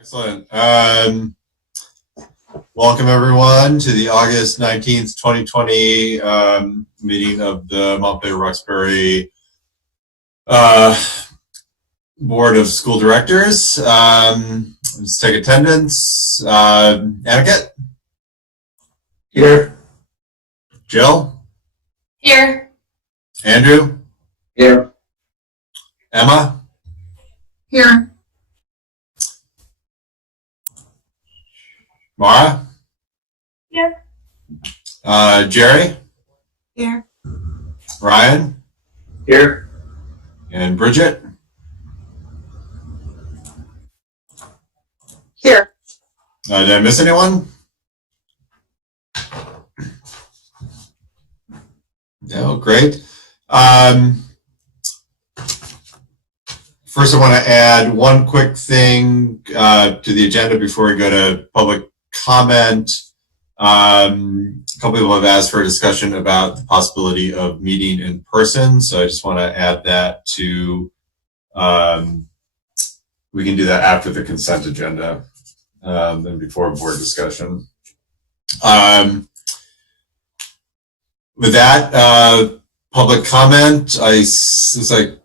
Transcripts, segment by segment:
Excellent. Welcome everyone to the August 19th, 2020 meeting of the Montpelier-Roxbury Board of School Directors. Let's take attendance. Etiquette? Here. Jill? Here. Andrew? Here. Emma? Here. Mara? Here. Jerry? Here. Ryan? Here. And Bridget? Here. Did I miss anyone? No, great. First, I want to add one quick thing to the agenda before we go to public comment. A couple people have asked for a discussion about the possibility of meeting in person, so I just want to add that to, we can do that after the consent agenda and before board discussion. With that, public comment, it's like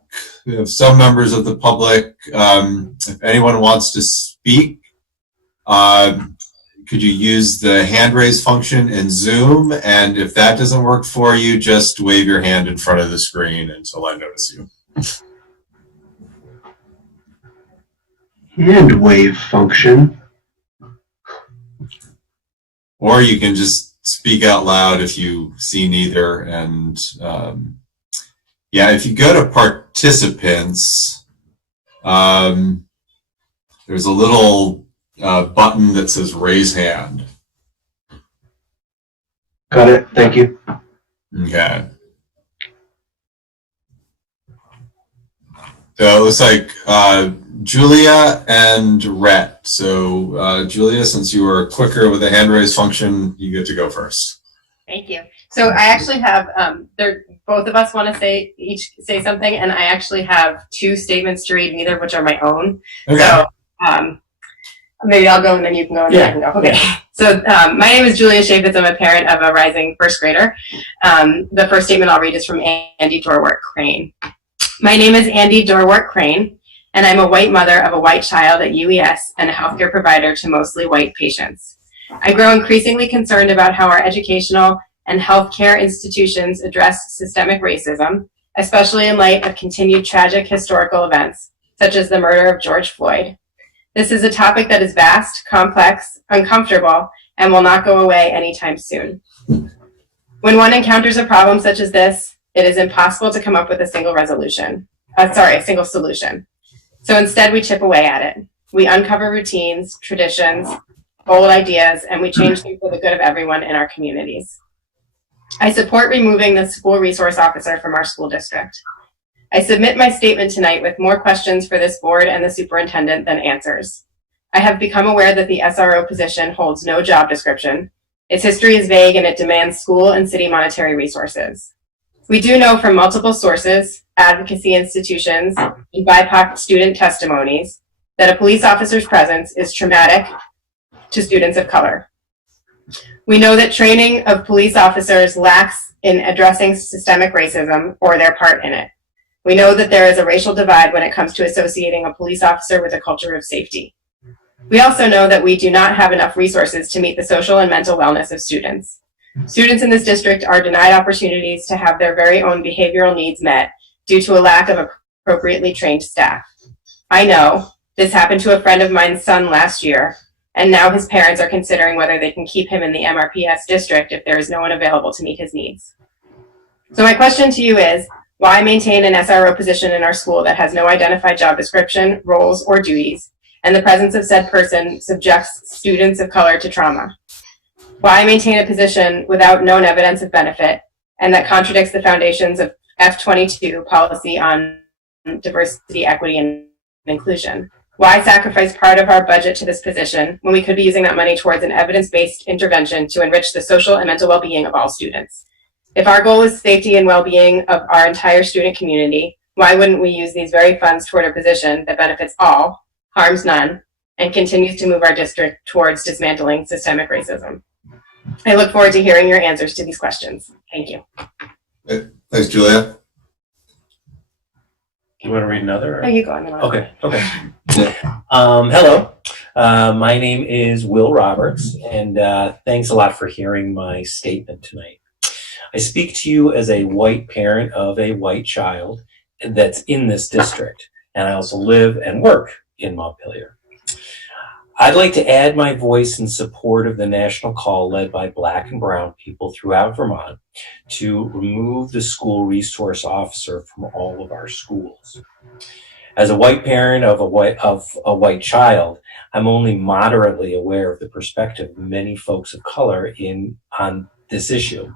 we have some members of the public. If anyone wants to speak, could you use the hand raise function in Zoom? And if that doesn't work for you, just wave your hand in front of the screen until I notice you. Hand wave function. Or you can just speak out loud if you see neither. And yeah, if you go to participants, there's a little button that says raise hand. Got it. Thank you. Okay. So it looks like Julia and Rhett. So Julia, since you were quicker with the hand raise function, you get to go first. Thank you. So I actually have, both of us want to each say something, and I actually have two statements to read, neither of which are my own. Okay. So maybe I'll go and then you can go and then I can go. Okay. Yeah. So my name is Julia Chaffetz. I'm a parent of a rising first grader. The first statement I'll read is from Andy Dorwart Crane. My name is Andy Dorwart Crane, and I'm a white mother of a white child at UES and a healthcare provider to mostly white patients. I grow increasingly concerned about how our educational and healthcare institutions address systemic racism, especially in light of continued tragic historical events, such as the murder of George Floyd. This is a topic that is vast, complex, uncomfortable, and will not go away anytime soon. When one encounters a problem such as this, it is impossible to come up with a single single solution. So instead, we chip away at it. We uncover routines, traditions, bold ideas, and we change them for the good of everyone in our communities. I support removing the school resource officer from our school district. I submit my statement tonight with more questions for this board and the superintendent than answers. I have become aware that the SRO position holds no job description. Its history is vague and it demands school and city monetary resources. We do know from multiple sources, advocacy institutions, and BIPOC student testimonies that a police officer's presence is traumatic to students of color. We know that training of police officers lacks in addressing systemic racism or their part in it. We know that there is a racial divide when it comes to associating a police officer with a culture of safety. We also know that we do not have enough resources to meet the social and mental wellness of students. Students in this district are denied opportunities to have their very own behavioral needs met due to a lack of appropriately trained staff. I know this happened to a friend of mine's son last year, and now his parents are considering whether they can keep him in the MRPS district if there is no one available to meet his needs. So my question to you is, why maintain an SRO position in our school that has no identified job description, roles, or duties, and the presence of said person subjects students of color to trauma? Why maintain a position without known evidence of benefit and that contradicts the foundations of F22 policy on diversity, equity, and inclusion? Why sacrifice part of our budget to this position when we could be using that money towards an evidence-based intervention to enrich the social and mental well-being of all students? If our goal is safety and well-being of our entire student community, why wouldn't we use these very funds toward a position that benefits all, harms none, and continues to move our district towards dismantling systemic racism. I look forward to hearing your answers to these questions. Thank you. Thanks, Julia. You want to read another? Oh, you go on. Okay. Hello. My name is Will Roberts, and thanks a lot for hearing my statement tonight. I speak to you as a white parent of a white child that's in this district, and I also live and work in Montpelier. I'd like to add my voice in support of the national call led by Black and Brown people throughout Vermont to remove the school resource officer from all of our schools. As a white parent of a white child, I'm only moderately aware of the perspective of many folks of color on this issue,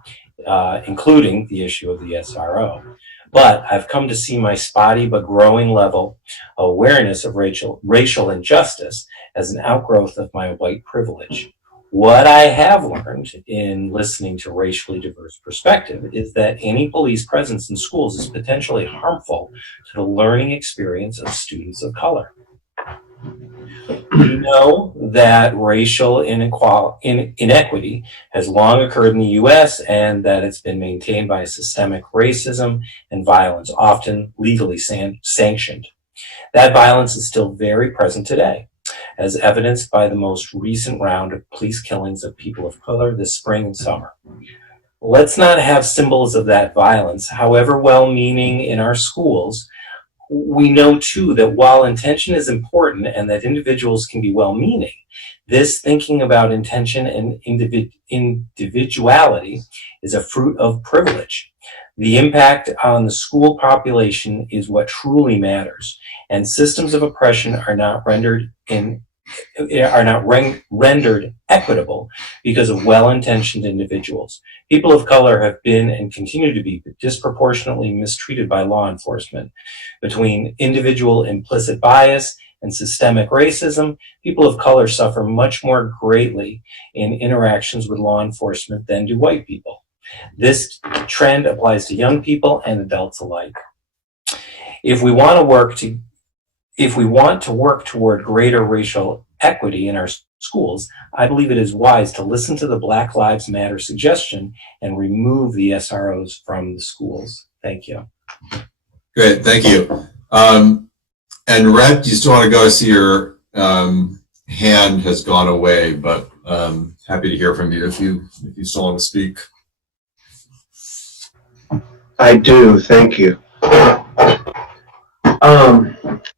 including the issue of the SRO. But I've come to see my spotty but growing level of awareness of racial injustice as an outgrowth of my white privilege. What I have learned in listening to racially diverse perspective is that any police presence in schools is potentially harmful to the learning experience of students of color. We know that racial inequity has long occurred in the U.S. and that it's been maintained by systemic racism and violence, often legally sanctioned. That violence is still very present today, as evidenced by the most recent round of police killings of people of color this spring and summer. Let's not have symbols of that violence, however well-meaning in our schools. We know too that while intention is important and that individuals can be well-meaning, this thinking about intention and individuality is a fruit of privilege. The impact on the school population is what truly matters, and systems of oppression are not rendered equitable because of well-intentioned individuals. People of color have been and continue to be disproportionately mistreated by law enforcement. Between individual implicit bias and systemic racism, people of color suffer much more greatly in interactions with law enforcement than do white people. This trend applies to young people and adults alike. If we want to work toward greater racial equity in our schools, I believe it is wise to listen to the Black Lives Matter suggestion and remove the SROs from the schools. Thank you. Great, thank you. And Rhett, you still want to go? I see your hand has gone away, but happy to hear from you if you still want to speak. I do, thank you.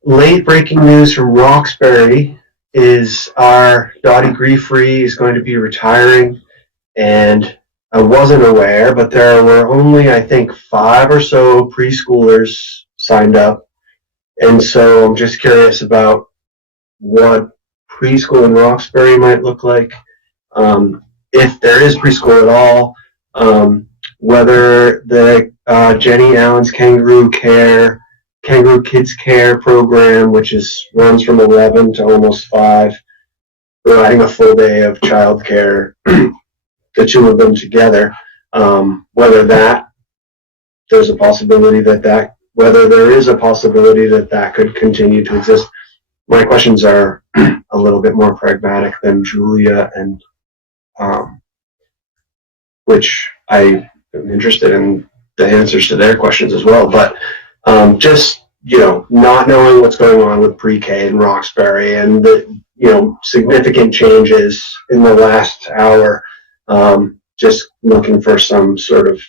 Late breaking news from Roxbury is our Dottie Griefree is going to be retiring, and I wasn't aware, but there were only, I think, 5 or so preschoolers signed up, and so I'm just curious about what preschool in Roxbury might look like, if there is preschool at all, whether the Jenny Allen's Kangaroo Kids Care program, which runs from 11 to almost 5, providing a full day of childcare, the two of them together, whether there's a possibility whether there is a possibility that could continue to exist. My questions are a little bit more pragmatic than Julia, and which I am interested in the answers to their questions as well, but just, not knowing what's going on with pre-K in Roxbury and the, significant changes in the last hour, just looking for some sort of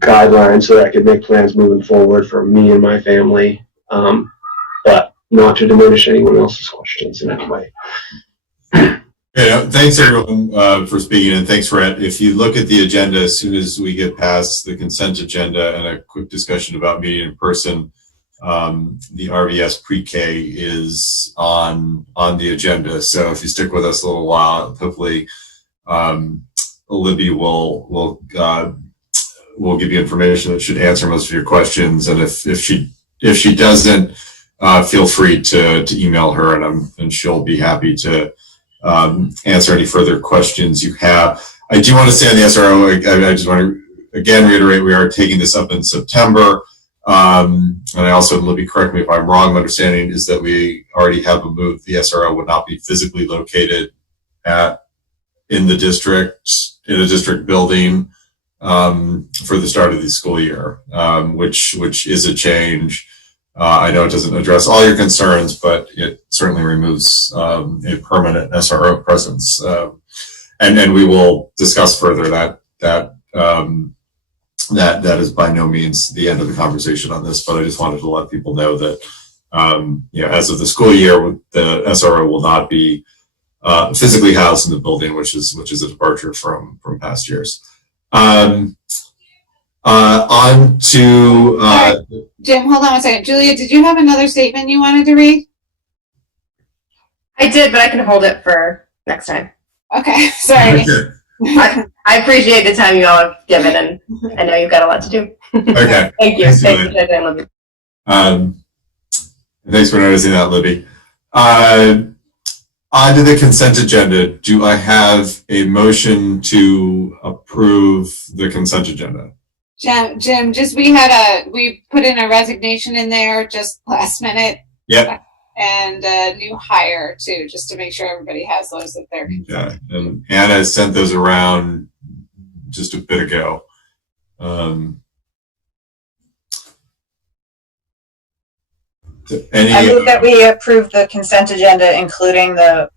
guidelines so that I could make plans moving forward for me and my family, but not to diminish anyone else's questions in any way. Yeah, thanks everyone for speaking, and thanks, Rhett. If you look at the agenda, as soon as we get past the consent agenda and a quick discussion about meeting in person, the RVS pre-K is on the agenda. So if you stick with us a little while, hopefully Olivia will give you information that should answer most of your questions. And if she doesn't, feel free to email her, and she'll be happy to answer any further questions you have. I do want to say on the SRO, I just want to again reiterate, we are taking this up in September. And I also, Libby, correct me if I'm wrong, my understanding is that we already have a move. The SRO would not be physically located in a district building for the start of the school year, which is a change. I know it doesn't address all your concerns, but it certainly removes a permanent SRO presence. And we will discuss further that is by no means the end of the conversation on this, but I just wanted to let people know that, as of the school year, the SRO will not be physically housed in the building, which is a departure from past years. On to Jim, hold on one second. Julia, did you have another statement you wanted to read? I did, but I can hold it for next time. Okay, sorry. I appreciate the time you all have given, and I know you've got a lot to do. Okay. Thank you. Thanks, Thank you, Judge and Libby. Thanks for noticing that, Libby. Onto the consent agenda. Do I have a motion to approve the consent agenda? Jim, we put in a resignation in there just last minute. Yep. And a new hire too, just to make sure everybody has those that they're. Yeah, and Anna sent those around just a bit ago. I move that we approve the consent agenda, including the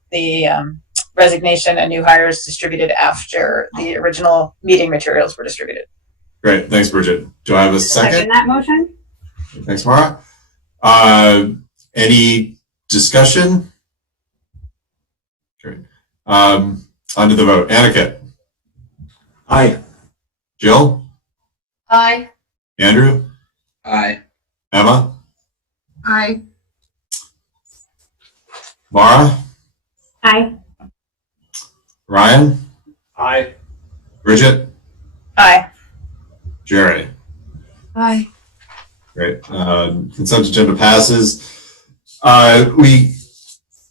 resignation and new hires distributed after the original meeting materials were distributed. Great, thanks, Bridget. Do I have a second? that motion? Thanks, Mara. Any discussion? Great. On to the vote. Annika? Aye. Jill? Aye. Andrew? Aye. Emma? Aye. Mara? Aye. Ryan? Aye. Bridget? Aye. Jerry? Aye. Great. Consent agenda passes. We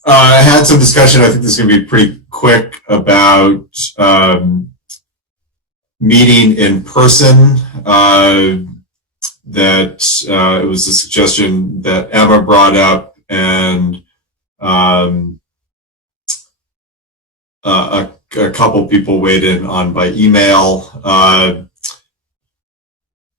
had some discussion, I think this is going to be pretty quick, about meeting in person. That it was a suggestion that Emma brought up, and a couple people weighed in on by email.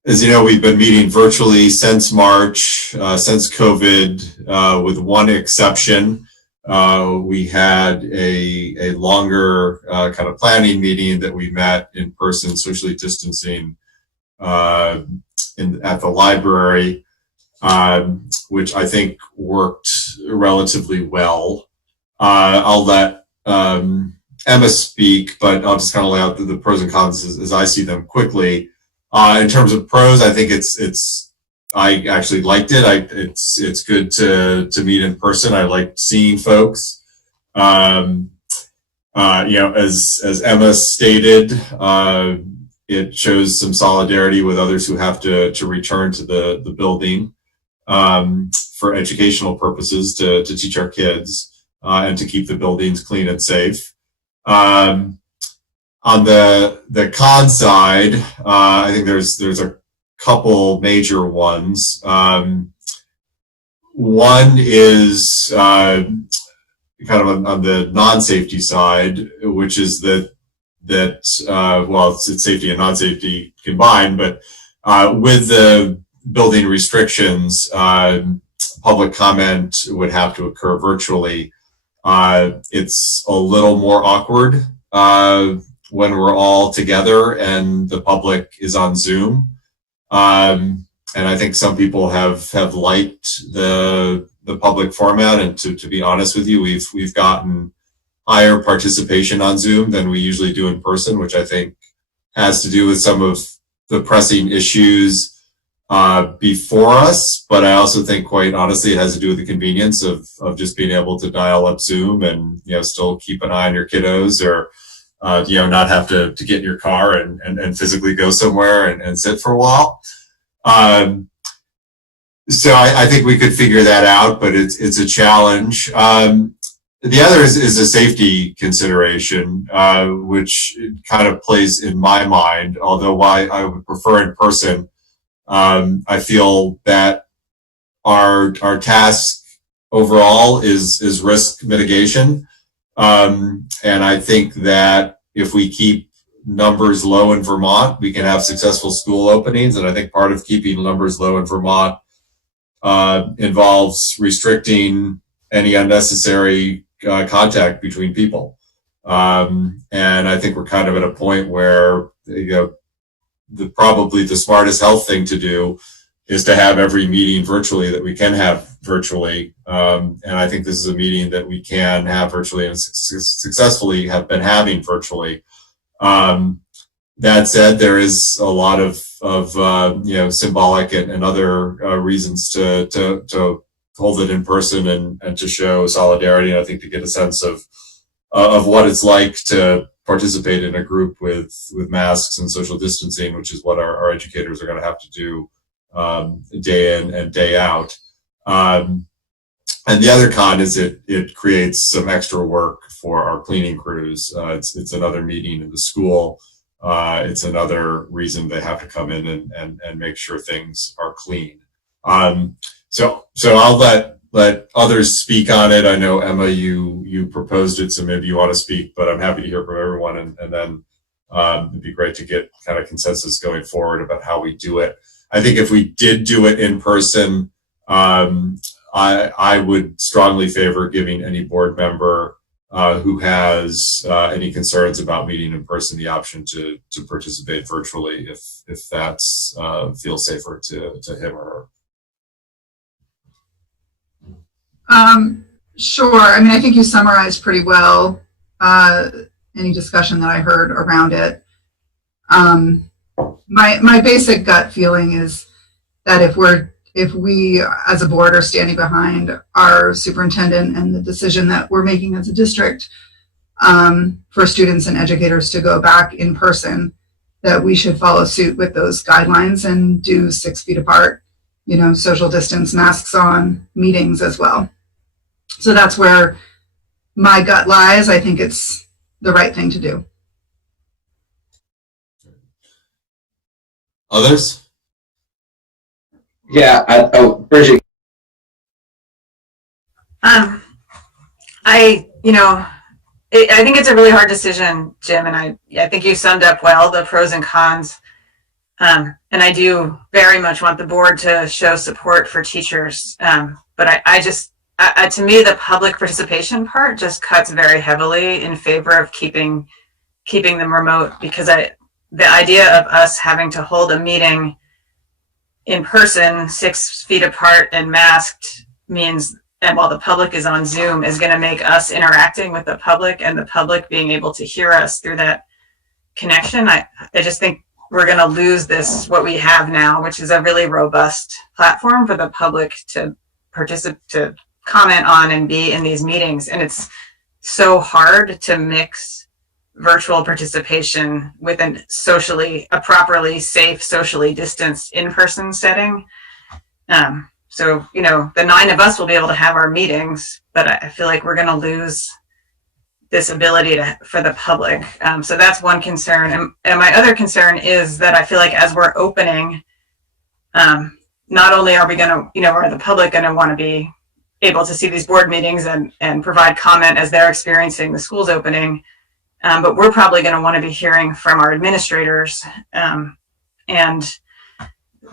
As you know, we've been meeting virtually since March, since COVID, with one exception. We had a longer kind of planning meeting that we met in person, socially distancing, at the library, which I think worked relatively well. I'll let Emma speak, but I'll just kind of lay out the pros and cons as I see them quickly. In terms of pros, I think I actually liked it. It's good to meet in person. I liked seeing folks. As Emma stated, it shows some solidarity with others who have to return to the building for educational purposes, to teach our kids and to keep the buildings clean and safe. On the con side, I think there's a couple major ones. One is kind of on the non-safety side, which is that it's safety and non-safety combined, but with the building restrictions, public comment would have to occur virtually. It's a little more awkward when we're all together and the public is on Zoom. And I think some people have liked the public format, and to be honest with you, we've gotten higher participation on Zoom than we usually do in person, which I think has to do with some of the pressing issues before us. But I also think, quite honestly, it has to do with the convenience of just being able to dial up Zoom and still keep an eye on your kiddos, or not have to get in your car and physically go somewhere and sit for a while. So I think we could figure that out, but it's a challenge. The other is a safety consideration, which kind of plays in my mind, although why I would prefer in person. I feel that our task overall is risk mitigation. And I think that if we keep numbers low in Vermont, we can have successful school openings. And I think part of keeping numbers low in Vermont involves restricting any unnecessary contact between people. And I think we're kind of at a point where, probably the smartest health thing to do is to have every meeting virtually that we can have virtually. And I think this is a meeting that we can have virtually and successfully have been having virtually. That said, there is a lot of symbolic and other reasons to hold it in person and to show solidarity. And I think to get a sense of what it's like to participate in a group with masks and social distancing, which is what our educators are going to have to do day in and day out. And the other con is it creates some extra work for our cleaning crews. It's another meeting in the school. It's another reason they have to come in and make sure things are clean. So I'll let others speak on it. I know, Emma, you proposed it, so maybe you want to speak, but I'm happy to hear from everyone. And then it'd be great to get kind of consensus going forward about how we do it. I think if we did do it in person, I would strongly favor giving any board member who has any concerns about meeting in person the option to participate virtually if that's feels safer to him or her. Sure. I mean, I think you summarized pretty well any discussion that I heard around it. My basic gut feeling is that if we as a board are standing behind our superintendent and the decision that we're making as a district for students and educators to go back in person, that we should follow suit with those guidelines and do 6 feet apart, social distance, masks on, meetings as well. So that's where my gut lies. I think it's the right thing to do. others. Yeah, Bridget. I think it's a really hard decision, Jim, and I think you summed up well the pros and cons. And I do very much want the board to show support for teachers. But to me, the public participation part just cuts very heavily in favor of keeping them remote, because the idea of us having to hold a meeting in person 6 feet apart and masked means, and while the public is on Zoom, is going to make us interacting with the public and the public being able to hear us through that connection. I just think we're going to lose what we have now, which is a really robust platform for the public to participate, to comment on and be in these meetings. And it's so hard to mix virtual participation with a properly safe, socially distanced in-person setting. So, the 9 of us will be able to have our meetings, but I feel like we're going to lose this ability for the public. So that's one concern. And my other concern is that I feel like as we're opening, not only are we going to, are the public going to want to be able to see these board meetings and provide comment as they're experiencing the schools opening, but we're probably going to want to be hearing from our administrators, and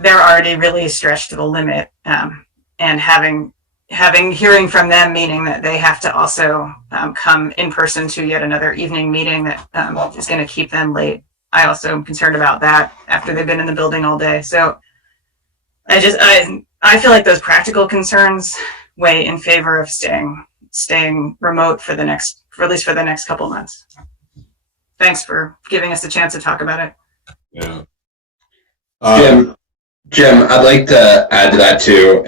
they're already really stretched to the limit, and hearing from them, meaning that they have to also come in person to yet another evening meeting that is going to keep them late. I also am concerned about that after they've been in the building all day. So I feel like those practical concerns weigh in favor of staying remote for at least for the next couple months. Thanks for giving us a chance to talk about it. Yeah. Jim, I'd like to add to that too,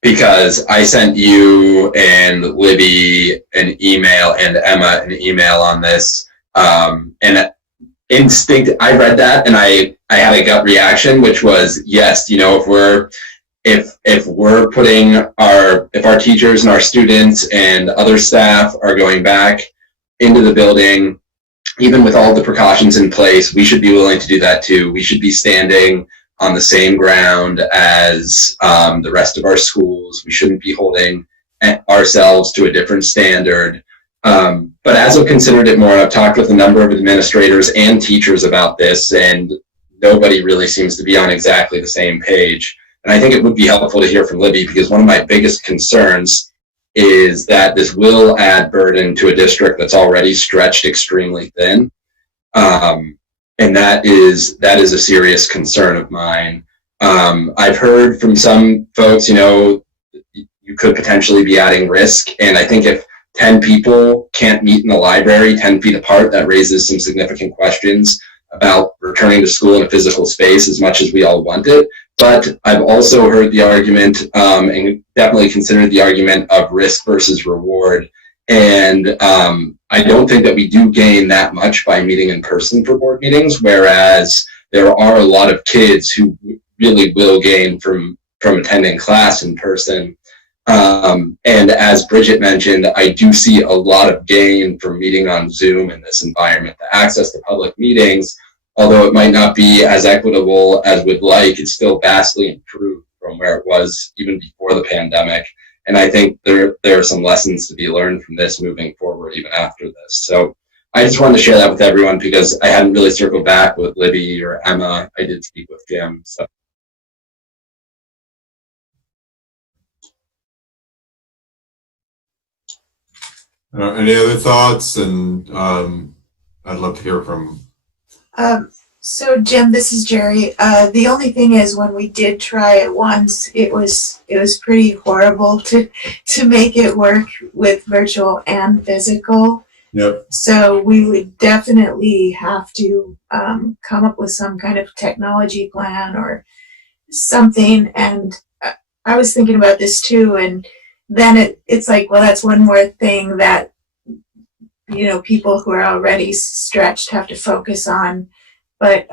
because I sent you and Libby an email and Emma an email on this, and I read that and I had a gut reaction, which was, yes, if our teachers and our students and other staff are going back into the building, even with all the precautions in place, we should be willing to do that too. We should be standing on the same ground as the rest of our schools. We shouldn't be holding ourselves to a different standard. But as I've considered it more, I've talked with a number of administrators and teachers about this, and nobody really seems to be on exactly the same page. And I think it would be helpful to hear from Libby, because one of my biggest concerns is that this will add burden to a district that's already stretched extremely thin. And that is a serious concern of mine. I've heard from some folks, you could potentially be adding risk. And I think if 10 people can't meet in the library 10 feet apart, that raises some significant questions about returning to school in a physical space, as much as we all want it. But I've also heard the argument, and definitely considered the argument of risk versus reward. And I don't think that we do gain that much by meeting in person for board meetings, whereas there are a lot of kids who really will gain from attending class in person. And as Bridget mentioned, I do see a lot of gain from meeting on Zoom in this environment. The access to public meetings, although it might not be as equitable as we'd like, it's still vastly improved from where it was even before the pandemic. And I think there are some lessons to be learned from this moving forward, even after this. So I just wanted to share that with everyone, because I hadn't really circled back with Libby or Emma. I did speak with Jim. So. Any other thoughts? And I'd love to hear from. So Jim, this is Jerry. The only thing is, when we did try it once, it was pretty horrible to make it work with virtual and physical. Yep. So we would definitely have to come up with some kind of technology plan or something. And I was thinking about this too, and then it's like, well, that's one more thing that people who are already stretched have to focus on. But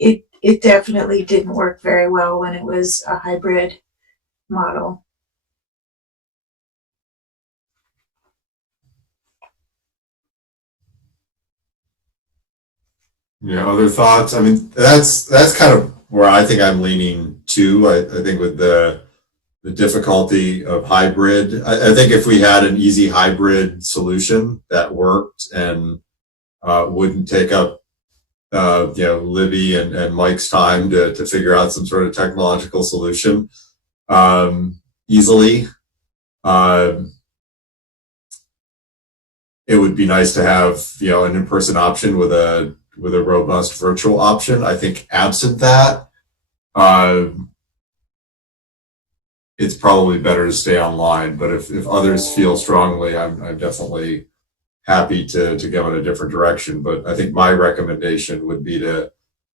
it definitely didn't work very well when it was a hybrid model. Yeah, other thoughts? I mean, that's kind of where I think I'm leaning to. I think with the difficulty of hybrid, I think if we had an easy hybrid solution that worked and wouldn't take up Libby and Mike's time to figure out some sort of technological solution easily, it would be nice to have an in-person option with a robust virtual option. I think absent that, it's probably better to stay online. But if others feel strongly, I'm definitely happy to go in a different direction. But I think my recommendation would be to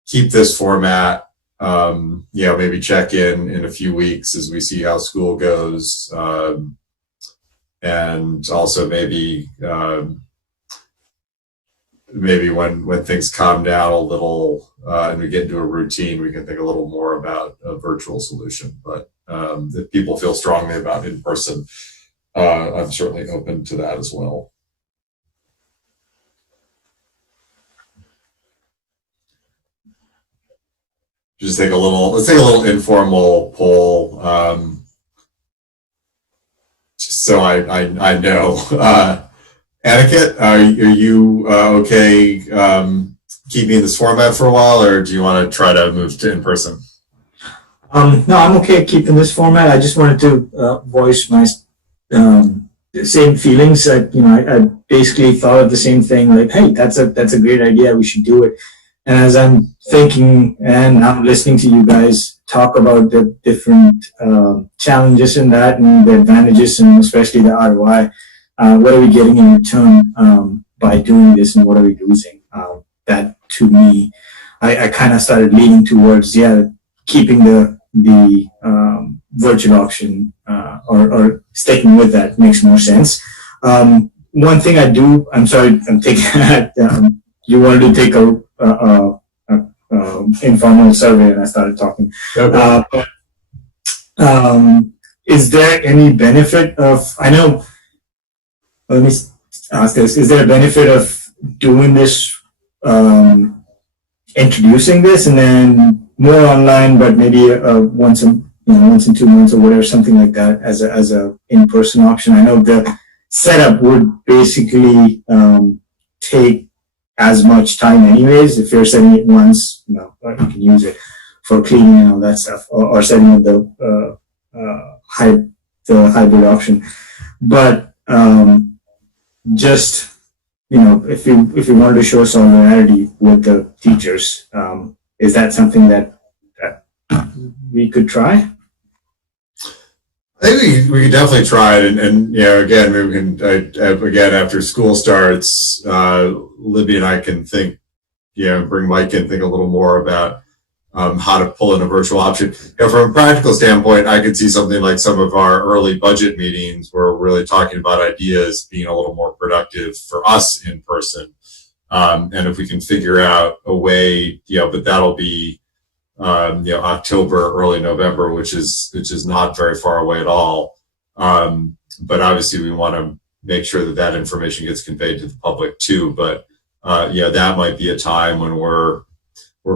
keep this format, maybe check in a few weeks as we see how school goes. And also maybe when things calm down a little and we get into a routine, we can think a little more about a virtual solution. But if people feel strongly about in person, I'm certainly open to that as well. Let's take a little informal poll, just so I know. Etiquette, are you okay keeping this format for a while, or do you want to try to move to in person? No, I'm okay keeping this format. I just wanted to voice my same feelings. That I basically thought of the same thing. Like, hey, that's a great idea. We should do it. And as I'm thinking and I'm listening to you guys talk about the different challenges in that and the advantages, and especially the ROI, what are we getting in return by doing this, and what are we losing? That, to me, I kind of started leaning towards keeping the virtual option or sticking with that makes more sense. One thing I do, I'm sorry, I'm taking you wanted to take a informal survey, and I started talking. Okay. Is there any benefit of? I know. Let me ask this: is there a benefit of doing this, introducing this, and then more online, but maybe once in 2 months or whatever, something like that, as a in-person option. I know the setup would basically take as much time anyways. If you're setting it once, you can use it for cleaning and all that stuff, or setting up the hybrid option. But just if you wanted to show solidarity with the teachers, is that something that we could try? I think we could definitely try it, and again, maybe we can again after school starts, Libby and I can think, bring Mike in, think a little more about how to pull in a virtual option. From a practical standpoint, I could see something like some of our early budget meetings where we're really talking about ideas being a little more productive for us in person, and if we can figure out a way, but that'll be October, early November, which is not very far away at all. But obviously we want to make sure that information gets conveyed to the public too. But that might be a time when we're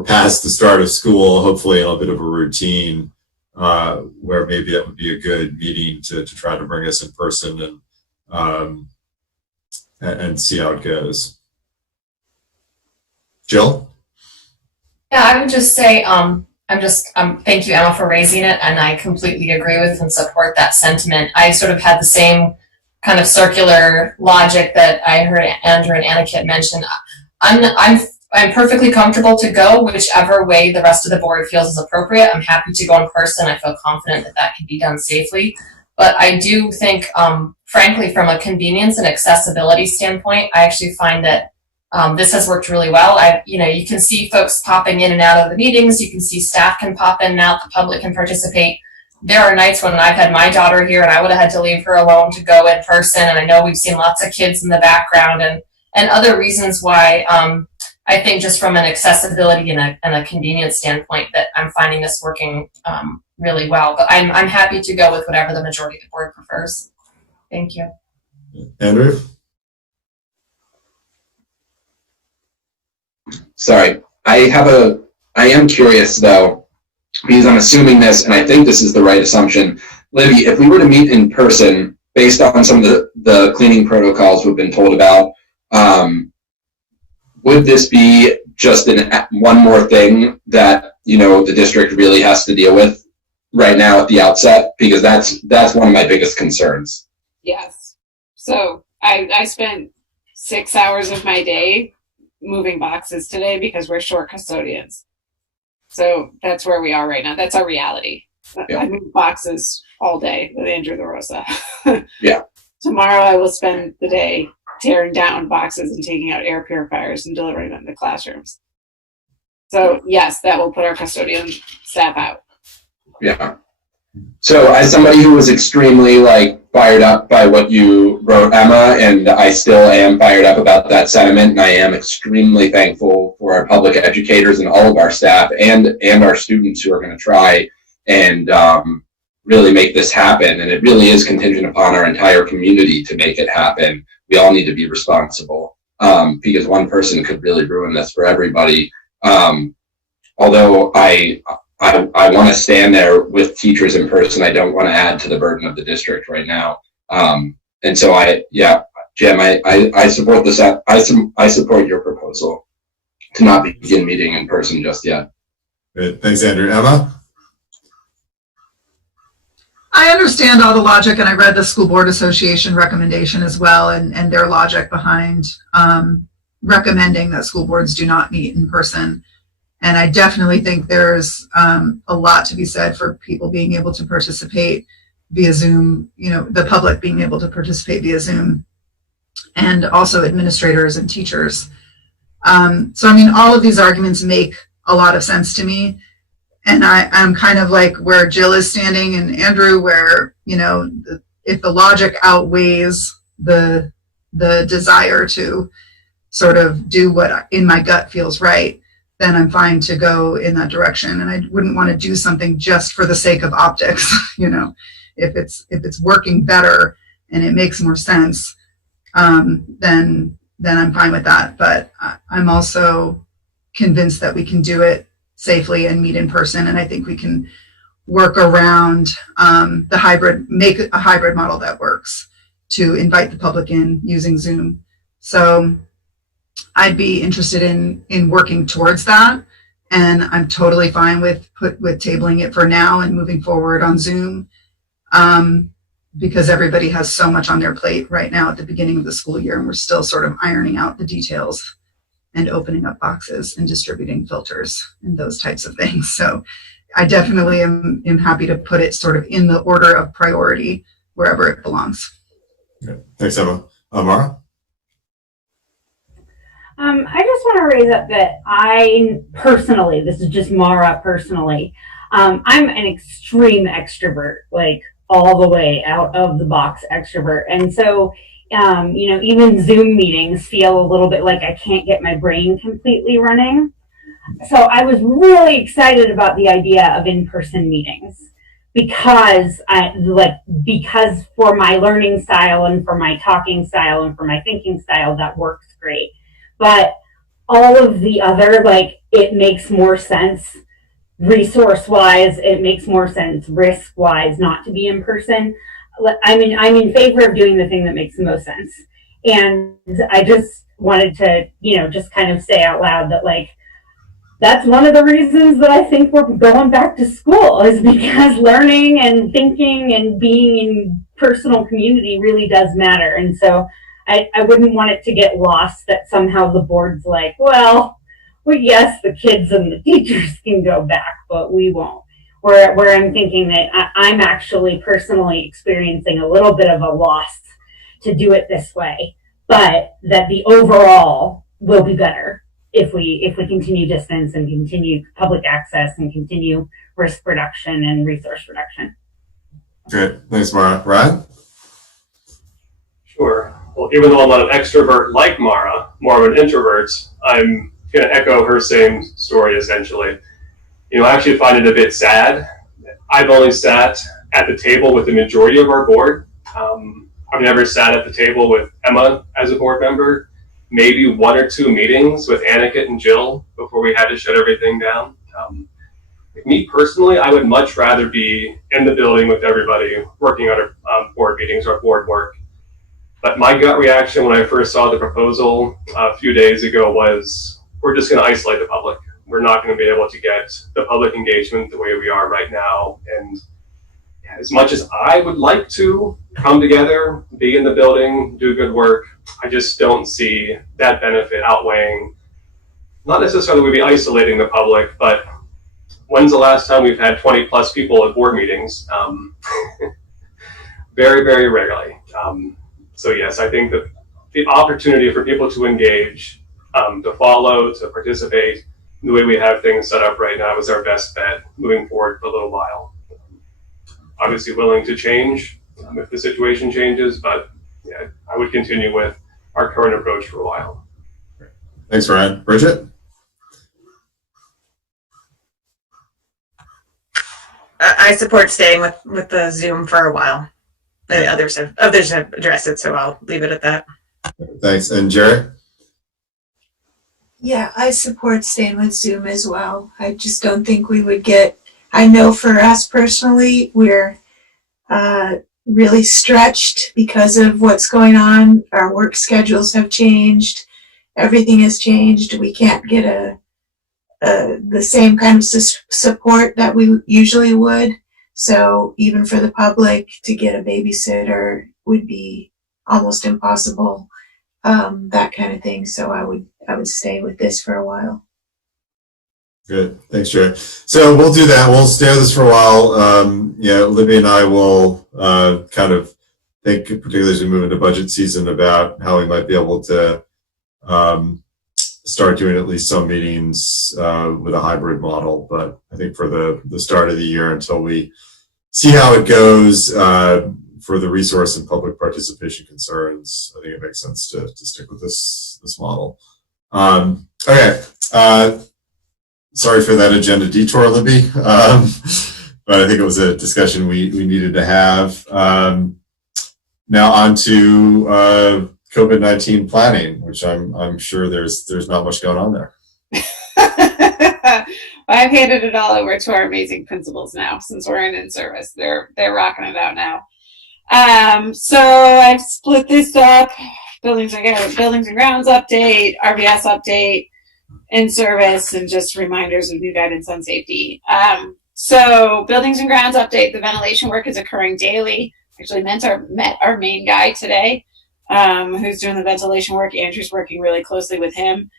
past the start of school, hopefully in a bit of a routine, where maybe that would be a good meeting to try to bring us in person and see how it goes. Jill? Yeah, I would just say, thank you, Emma, for raising it, and I completely agree with and support that sentiment. I sort of had the same kind of circular logic that I heard Andrew and Aniket mention. I'm perfectly comfortable to go whichever way the rest of the board feels is appropriate. I'm happy to go in person. I feel confident that can be done safely. But I do think, frankly, from a convenience and accessibility standpoint, I actually find that this has worked really well. You can see folks popping in and out of the meetings. You can see staff can pop in and out. The public can participate. There are nights when I've had my daughter here and I would have had to leave her alone to go in person. And I know we've seen lots of kids in the background and other reasons why I think just from an accessibility and a convenience standpoint that I'm finding this working really well. But I'm happy to go with whatever the majority of the board prefers. Thank you. Andrew? Sorry, I am curious though, because I'm assuming this, and I think this is the right assumption. Libby, if we were to meet in person, based on some of the cleaning protocols we've been told about, would this be just one more thing that, the district really has to deal with right now at the outset? Because that's one of my biggest concerns. Yes. So I spent 6 hours of my day moving boxes today because we're short custodians. So that's where we are right now. That's our reality. Yeah. I move boxes all day with Andrew DeRosa. Yeah. Tomorrow I will spend the day tearing down boxes and taking out air purifiers and delivering them to classrooms. So yes, that will put our custodian staff out. Yeah. So as somebody who was extremely fired up by what you wrote, Emma, and I still am fired up about that sentiment, and I am extremely thankful for our public educators and all of our staff and our students who are going to try and really make this happen. And it really is contingent upon our entire community to make it happen. We all need to be responsible, because one person could really ruin this for everybody. Although I want to stand there with teachers in person. I don't want to add to the burden of the district right now. And so Jim, I support this. I support your proposal to not begin meeting in person just yet. Good. Thanks, Andrew. Emma? I understand all the logic, and I read the School Board Association recommendation as well, and their logic behind recommending that school boards do not meet in person. And I definitely think there's a lot to be said for people being able to participate via Zoom, the public being able to participate via Zoom, and also administrators and teachers. So, all of these arguments make a lot of sense to me. And I'm kind of like where Jill is standing and Andrew, where, if the logic outweighs the desire to sort of do what in my gut feels right, then I'm fine to go in that direction. And I wouldn't want to do something just for the sake of optics, if it's working better and it makes more sense, then I'm fine with that. But I'm also convinced that we can do it safely and meet in person. And I think we can work around the hybrid, make a hybrid model that works to invite the public in using Zoom. So I'd be interested in working towards that. And I'm totally fine with tabling it for now and moving forward on Zoom, because everybody has so much on their plate right now at the beginning of the school year, and we're still sort of ironing out the details and opening up boxes and distributing filters and those types of things. So I definitely am happy to put it sort of in the order of priority wherever it belongs. Okay. Thanks, Emma. Mara? I just want to raise up that I personally, this is just Mara personally, I'm an extreme extrovert, like all the way out of the box extrovert. And so, even Zoom meetings feel a little bit like I can't get my brain completely running. So I was really excited about the idea of in-person meetings because for my learning style and for my talking style and for my thinking style, that works great. But all of the other, it makes more sense resource-wise, it makes more sense risk-wise not to be in person. I'm in favor of doing the thing that makes the most sense. And I just wanted to, just kind of say out loud that, that's one of the reasons that I think we're going back to school, is because learning and thinking and being in personal community really does matter. And so I wouldn't want it to get lost that somehow the board's like, well, yes, the kids and the teachers can go back, but we won't. Where I'm thinking that I'm actually personally experiencing a little bit of a loss to do it this way, but that the overall will be better if we continue distance and continue public access and continue risk reduction and resource reduction. Great. Thanks, Mara. Ryan? Sure. Well, even though I'm not an extrovert like Mara, more of an introvert, I'm going to echo her same story essentially. I actually find it a bit sad. I've only sat at the table with the majority of our board. I've never sat at the table with Emma as a board member, maybe one or two meetings with Aniket and Jill before we had to shut everything down. Me personally, I would much rather be in the building with everybody working on our board meetings or board work. But my gut reaction when I first saw the proposal a few days ago was, we're just going to isolate the public. We're not going to be able to get the public engagement the way we are right now. And as much as I would like to come together, be in the building, do good work, I just don't see that benefit outweighing, not necessarily we'd be isolating the public, but when's the last time we've had 20 plus people at board meetings? Very, very rarely. So yes, I think that the opportunity for people to engage, to follow, to participate, the way we have things set up right now is our best bet moving forward for a little while. Obviously willing to change if the situation changes, but yeah, I would continue with our current approach for a while. Thanks, Ryan. Bridget? I support staying with the Zoom for a while. The others have addressed it, so I'll leave it at that. Thanks. And Jerry? Yeah, I support staying with Zoom as well. I just don't think we would get, I know for us personally, we're really stretched because of what's going on. Our work schedules have changed. Everything has changed. We can't get the same kind of support that we usually would. So even for the public to get a babysitter would be almost impossible, that kind of thing. So I would stay with this for a while. Good. Thanks, Jerry. So we'll do that. We'll stay with this for a while. Libby and I will kind of think, particularly as we move into budget season, about how we might be able to start doing at least some meetings with a hybrid model. But I think for the start of the year, until we see how it goes, for the resource and public participation concerns, I think it makes sense to stick with this model. Okay. Sorry for that agenda detour, Libby. But I think it was a discussion we needed to have. Now on to COVID-19 planning, which I'm sure there's not much going on there. I've handed it all over to our amazing principals now since we're in service. They're rocking it out now. So I've split this up. Buildings and grounds update, RVS update, in service, and just reminders of new guidance on safety. So buildings and grounds update, the ventilation work is occurring daily. Actually met our main guy today, who's doing the ventilation work. Andrew's working really closely with him.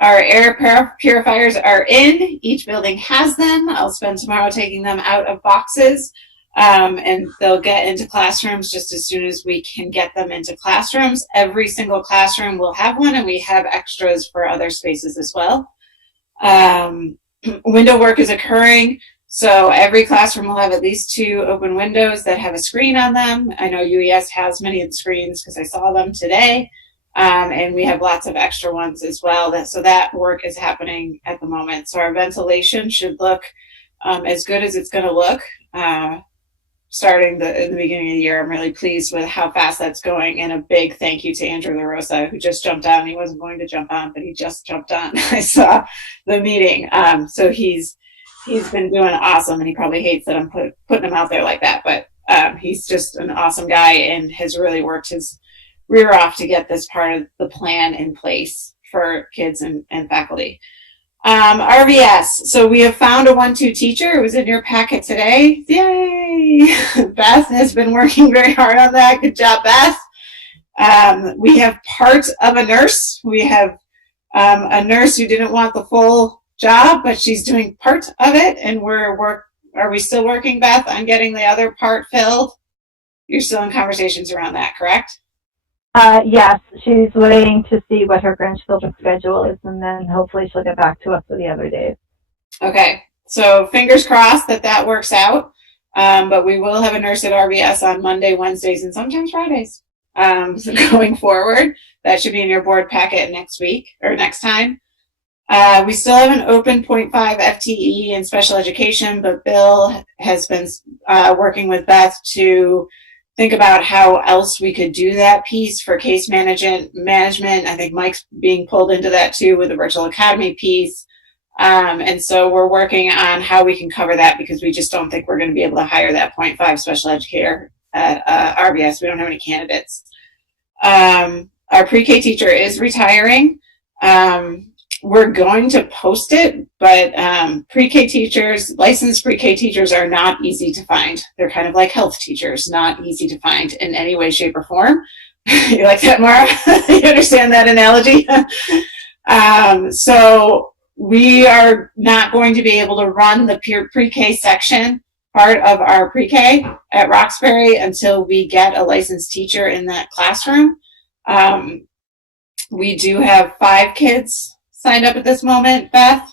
Our air purifiers are in. Each building has them. I'll spend tomorrow taking them out of boxes. And they'll get into classrooms just as soon as we can get them into classrooms. Every single classroom will have one, and we have extras for other spaces as well. Window work is occurring. So every classroom will have at least 2 open windows that have a screen on them. I know UES has many of the screens because I saw them today. And we have lots of extra ones as well. So that work is happening at the moment. So our ventilation should look as good as it's going to look. Starting in the beginning of the year, I'm really pleased with how fast that's going, and a big thank you to Andrew LaRosa, who just jumped on. He wasn't going to jump on, but he just jumped on. I saw the meeting. So he's been doing awesome, and he probably hates that I'm putting him out there like that, but he's just an awesome guy and has really worked his rear off to get this part of the plan in place for kids and faculty. RVS. So we have found a 1-2 teacher. It was in your packet today. Yay! Beth has been working very hard on that. Good job, Beth. We have part of a nurse. We have a nurse who didn't want the full job, but she's doing part of it. And are we still working, Beth, on getting the other part filled? You're still in conversations around that, correct? Yes, she's waiting to see what her grandchildren's schedule is, and then hopefully she'll get back to us for the other days. Okay, so fingers crossed that works out. But we will have a nurse at RVS on Monday, Wednesdays, and sometimes Fridays. So going forward, that should be in your board packet next week or next time. We still have an open 0.5 FTE in special education, but Bill has been working with Beth to think about how else we could do that piece for case management. I think Mike's being pulled into that too with the virtual academy piece. And so we're working on how we can cover that, because we just don't think we're going to be able to hire that 0.5 special educator at RVS. We don't have any candidates. Our pre-K teacher is retiring. We're going to post it, but pre-K teachers, licensed pre-K teachers, are not easy to find. They're kind of like health teachers, not easy to find in any way, shape, or form. You like that, Mara? You understand that analogy? So we are not going to be able to run the pre-K section part of our pre-K at Roxbury until we get a licensed teacher in that classroom. We do have 5 kids signed up at this moment, Beth?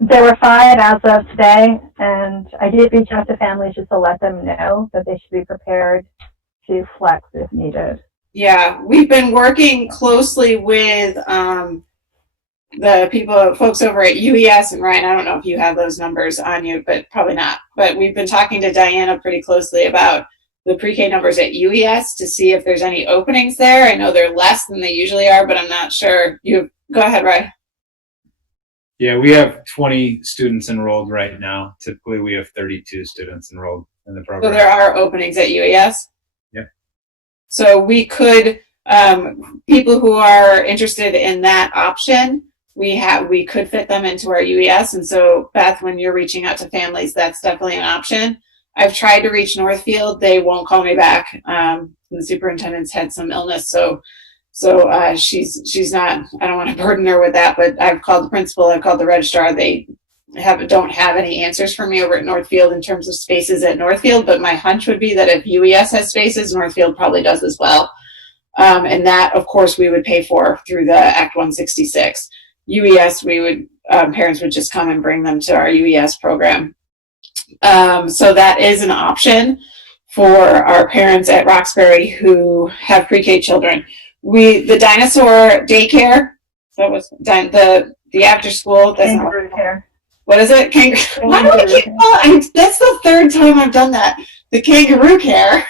There were 5 as of today, and I did reach out to families just to let them know that they should be prepared to flex if needed. Yeah, we've been working closely with the folks over at UES, and Ryan, I don't know if you have those numbers on you, but probably not. But we've been talking to Diana pretty closely about the pre-K numbers at UES to see if there's any openings there. I know they're less than they usually are, but I'm not sure. Go ahead, Ryan. Yeah, we have 20 students enrolled right now. Typically, we have 32 students enrolled in the program. So there are openings at UES? Yep. So we could, people who are interested in that option, we could fit them into our UES. And so, Beth, when you're reaching out to families, that's definitely an option. I've tried to reach Northfield. They won't call me back. The superintendent's had some illness, so she's not, I don't want to burden her with that, but I've called the principal, I've called the registrar. They don't have any answers for me over at Northfield in terms of spaces at Northfield, but my hunch would be that if UES has spaces, Northfield probably does as well. And that, of course, we would pay for through the Act 166. UES, parents would just come and bring them to our UES program. So that is an option for our parents at Roxbury who have pre-K children. The dinosaur daycare, that was the after school. Kangaroo care. What is it? Why do I keep calling? That's the 3rd time I've done that. The kangaroo care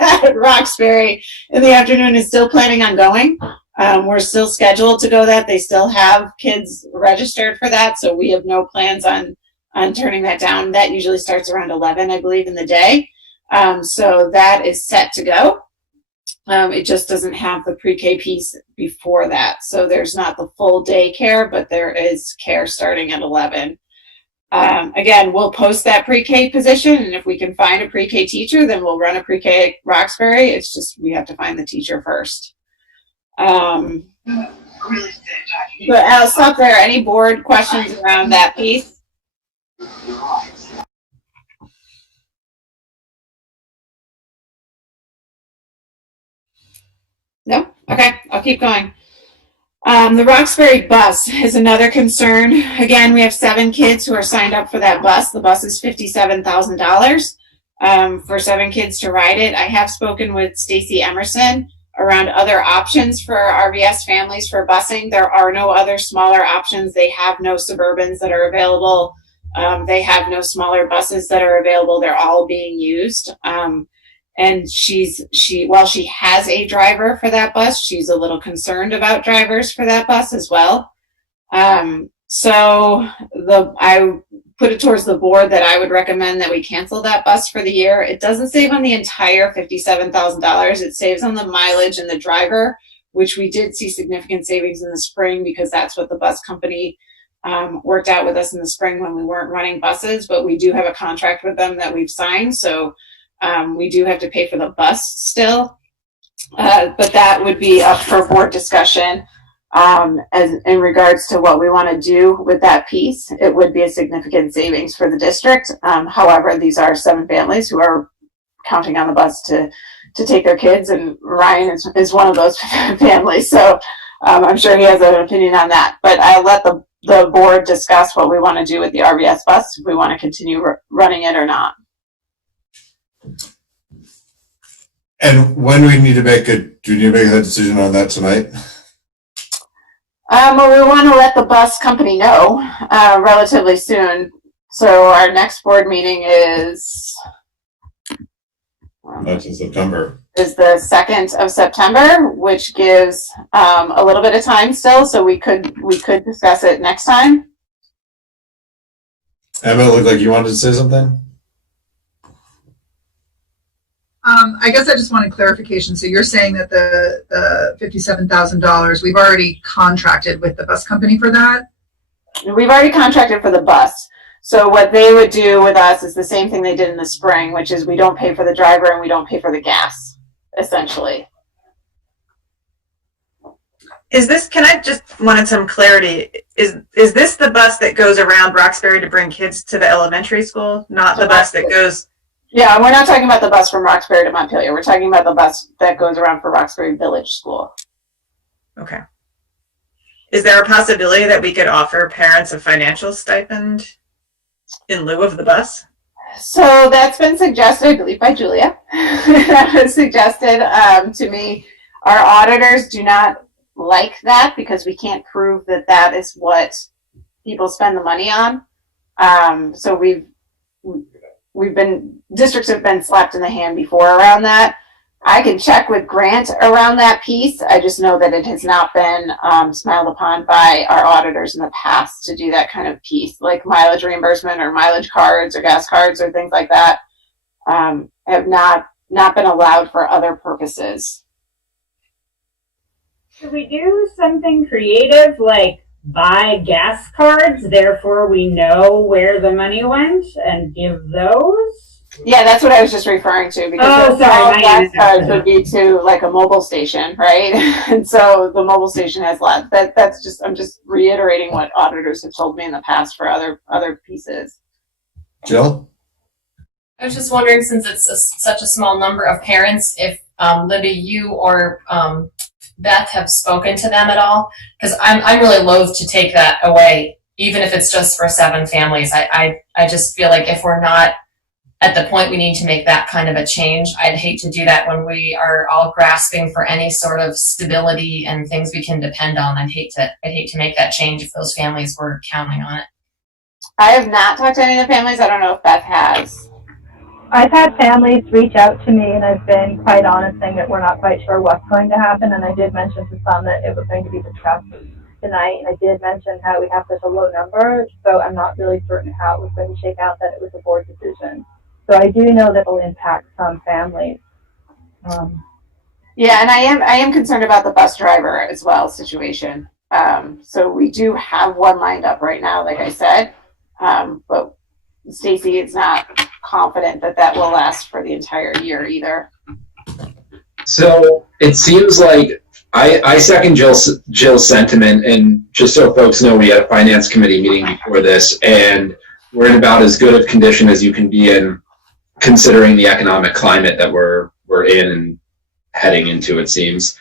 at Roxbury in the afternoon is still planning on going. We're still scheduled to go that. They still have kids registered for that, so we have no plans on turning that down. That usually starts around 11, I believe, in the day. So that is set to go. It just doesn't have the pre-K piece before that. So there's not the full day care, but there is care starting at 11. Again, we'll post that pre-K position, and if we can find a pre-K teacher, then we'll run a pre-K at Roxbury. It's just we have to find the teacher first. But I'll stop there. Any board questions around that piece? No? Okay, I'll keep going. The Roxbury bus is another concern. Again, we have 7 kids who are signed up for that bus. The bus is $57,000 for 7 kids to ride it. I have spoken with Stacy Emerson around other options for RBS families for busing. There are no other smaller options. They have no Suburbans that are available. They have no smaller buses that are available. They're all being used. And while she has a driver for that bus, she's a little concerned about drivers for that bus as well. So I put it towards the board that I would recommend that we cancel that bus for the year. It doesn't save on the entire $57,000. It saves on the mileage and the driver, which we did see significant savings in the spring because that's what the bus company worked out with us in the spring when we weren't running buses, but we do have a contract with them that we've signed. So we do have to pay for the bus still, but that would be up for board discussion. As in regards to what we want to do with that piece, it would be a significant savings for the district. However, these are 7 families who are counting on the bus to take their kids, and Ryan is one of those families. So I'm sure he has an opinion on that. But I'll let the board discuss what we want to do with the RBS bus, if we want to continue running it or not. And when do we need to make that decision on that tonight? Well, we want to let the bus company know relatively soon. So our next board meeting is That's in September. Is the 2nd of September, which gives a little bit of time still. So we could discuss it next time. Emma, it looked like you wanted to say something. I guess I just wanted clarification. So you're saying that the $57,000, we've already contracted with the bus company for that? We've already contracted for the bus. So what they would do with us is the same thing they did in the spring, which is we don't pay for the driver and we don't pay for the gas, essentially. Is this, can I just wanted some clarity, is this the bus that goes around Roxbury to bring kids to the elementary school, not the bus that goes? Yeah, we're not talking about the bus from Roxbury to Montpelier. We're talking about the bus that goes around for Roxbury Village School. Okay. Is there a possibility that we could offer parents a financial stipend in lieu of the bus? So that's been suggested, I believe, by Julia. That was suggested to me. Our auditors do not like that because we can't prove that that is what people spend the money on. So districts have been slapped in the hand before around that. I can check with Grant around that piece. I just know that it has not been smiled upon by our auditors in the past to do that kind of piece, like mileage reimbursement or mileage cards or gas cards or things like that. Have not been allowed for other purposes. Should we do something creative like buy gas cards, therefore we know where the money went, and give those? Yeah, that's what I was just referring to, because gas cards would be to like a mobile station, right? And so the mobile station has lots. I'm just reiterating what auditors have told me in the past for other pieces. Jill? I was just wondering, since it's such a small number of parents, if Libby, you or Beth have spoken to them at all, because I'm really loath to take that away, even if it's just for 7 families. I just feel like if we're not at the point we need to make that kind of a change, I'd hate to do that when we are all grasping for any sort of stability and things we can depend on. I'd hate to make that change if those families were counting on it. I have not talked to any of the families. I don't know if Beth has. I've had families reach out to me, and I've been quite honest saying that we're not quite sure what's going to happen. And I did mention to some that it was going to be discussed tonight, and I did mention how we have such a low number, so I'm not really certain how it was going to shake out, that it was a board decision. So I do know that it will impact some families. Yeah, and I am concerned about the bus driver as well situation. So we do have one lined up right now, like I said, but Stacy is not confident that that will last for the entire year either. So it seems like I second Jill's sentiment, and just so folks know, we had a finance committee meeting before this, and we're in about as good of condition as you can be in, considering the economic climate that we're in and heading into, it seems.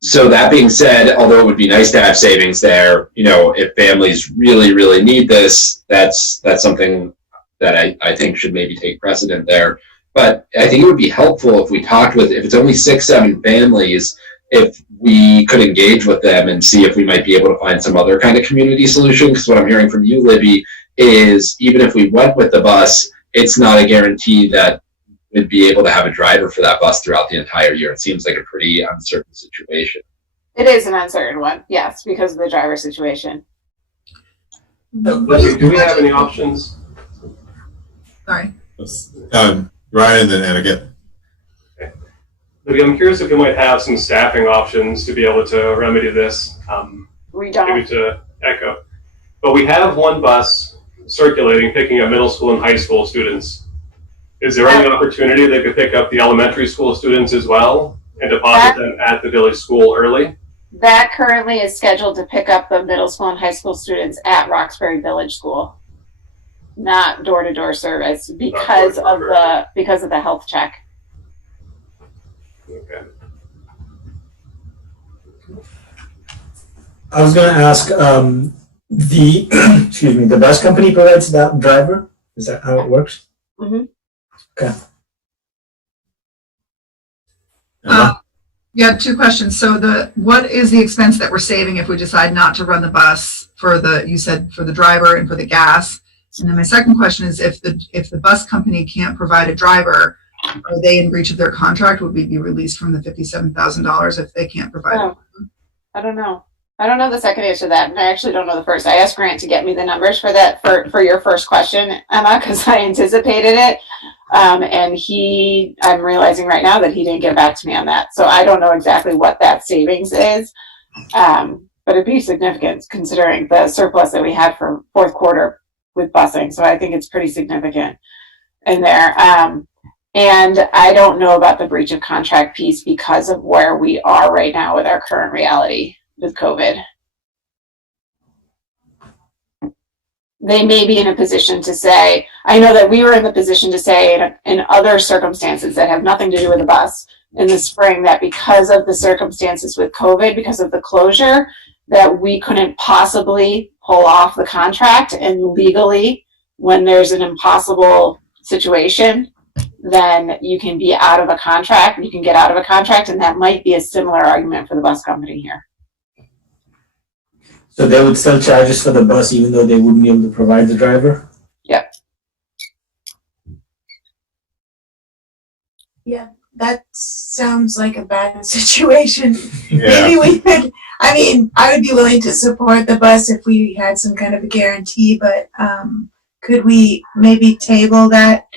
So that being said, although it would be nice to have savings there, you know, if families really, really need this, that's something that I think should maybe take precedent there. But I think it would be helpful if we talked with, if it's only 6-7 families, if we could engage with them and see if we might be able to find some other kind of community solution. Because what I'm hearing from you, Libby, is even if we went with the bus, it's not a guarantee that we'd be able to have a driver for that bus throughout the entire year. It seems like a pretty uncertain situation. It is an uncertain one, yes, because of the driver situation. Do we have any options? Sorry. Ryan and then Anna again. Okay. Libby, I'm curious if you might have some staffing options to be able to remedy this. We don't. Maybe to echo. But we have one bus circulating, picking up middle school and high school students. Is there any opportunity they could pick up the elementary school students as well and deposit them at the village school early? That currently is scheduled to pick up the middle school and high school students at Roxbury Village School, not door-to-door service because of the health check. Okay. I was going to ask, the bus company provides that driver? Is that how it works? Mm-hmm. Okay. Yeah, two questions. So what is the expense that we're saving if we decide not to run the bus for you said for the driver and for the gas? And then my second question is if the bus company can't provide a driver, are they in breach of their contract? Would we be released from the $57,000 if they can't provide it? I don't know. I don't know the second answer to that, and I actually don't know the first. I asked Grant to get me the numbers for that for your first question, Emma, because I anticipated it. And I'm realizing right now that he didn't get back to me on that. So I don't know exactly what that savings is. But it'd be significant considering the surplus that we had for fourth quarter with busing. So I think it's pretty significant in there. And I don't know about the breach of contract piece because of where we are right now with our current reality with COVID. They may be in a position to say, I know that we were in the position to say in other circumstances that have nothing to do with the bus in the spring, that because of the circumstances with COVID, because of the closure, that we couldn't possibly pull off the contract, and legally, when there's an impossible situation, then you can be out of a contract, you can get out of a contract, and that might be a similar argument for the bus company here. So they would still charge us for the bus even though they wouldn't be able to provide the driver? Yep. Yeah, that sounds like a bad situation. Yeah. Maybe we could, I mean, I would be willing to support the bus if we had some kind of a guarantee, but could we maybe table that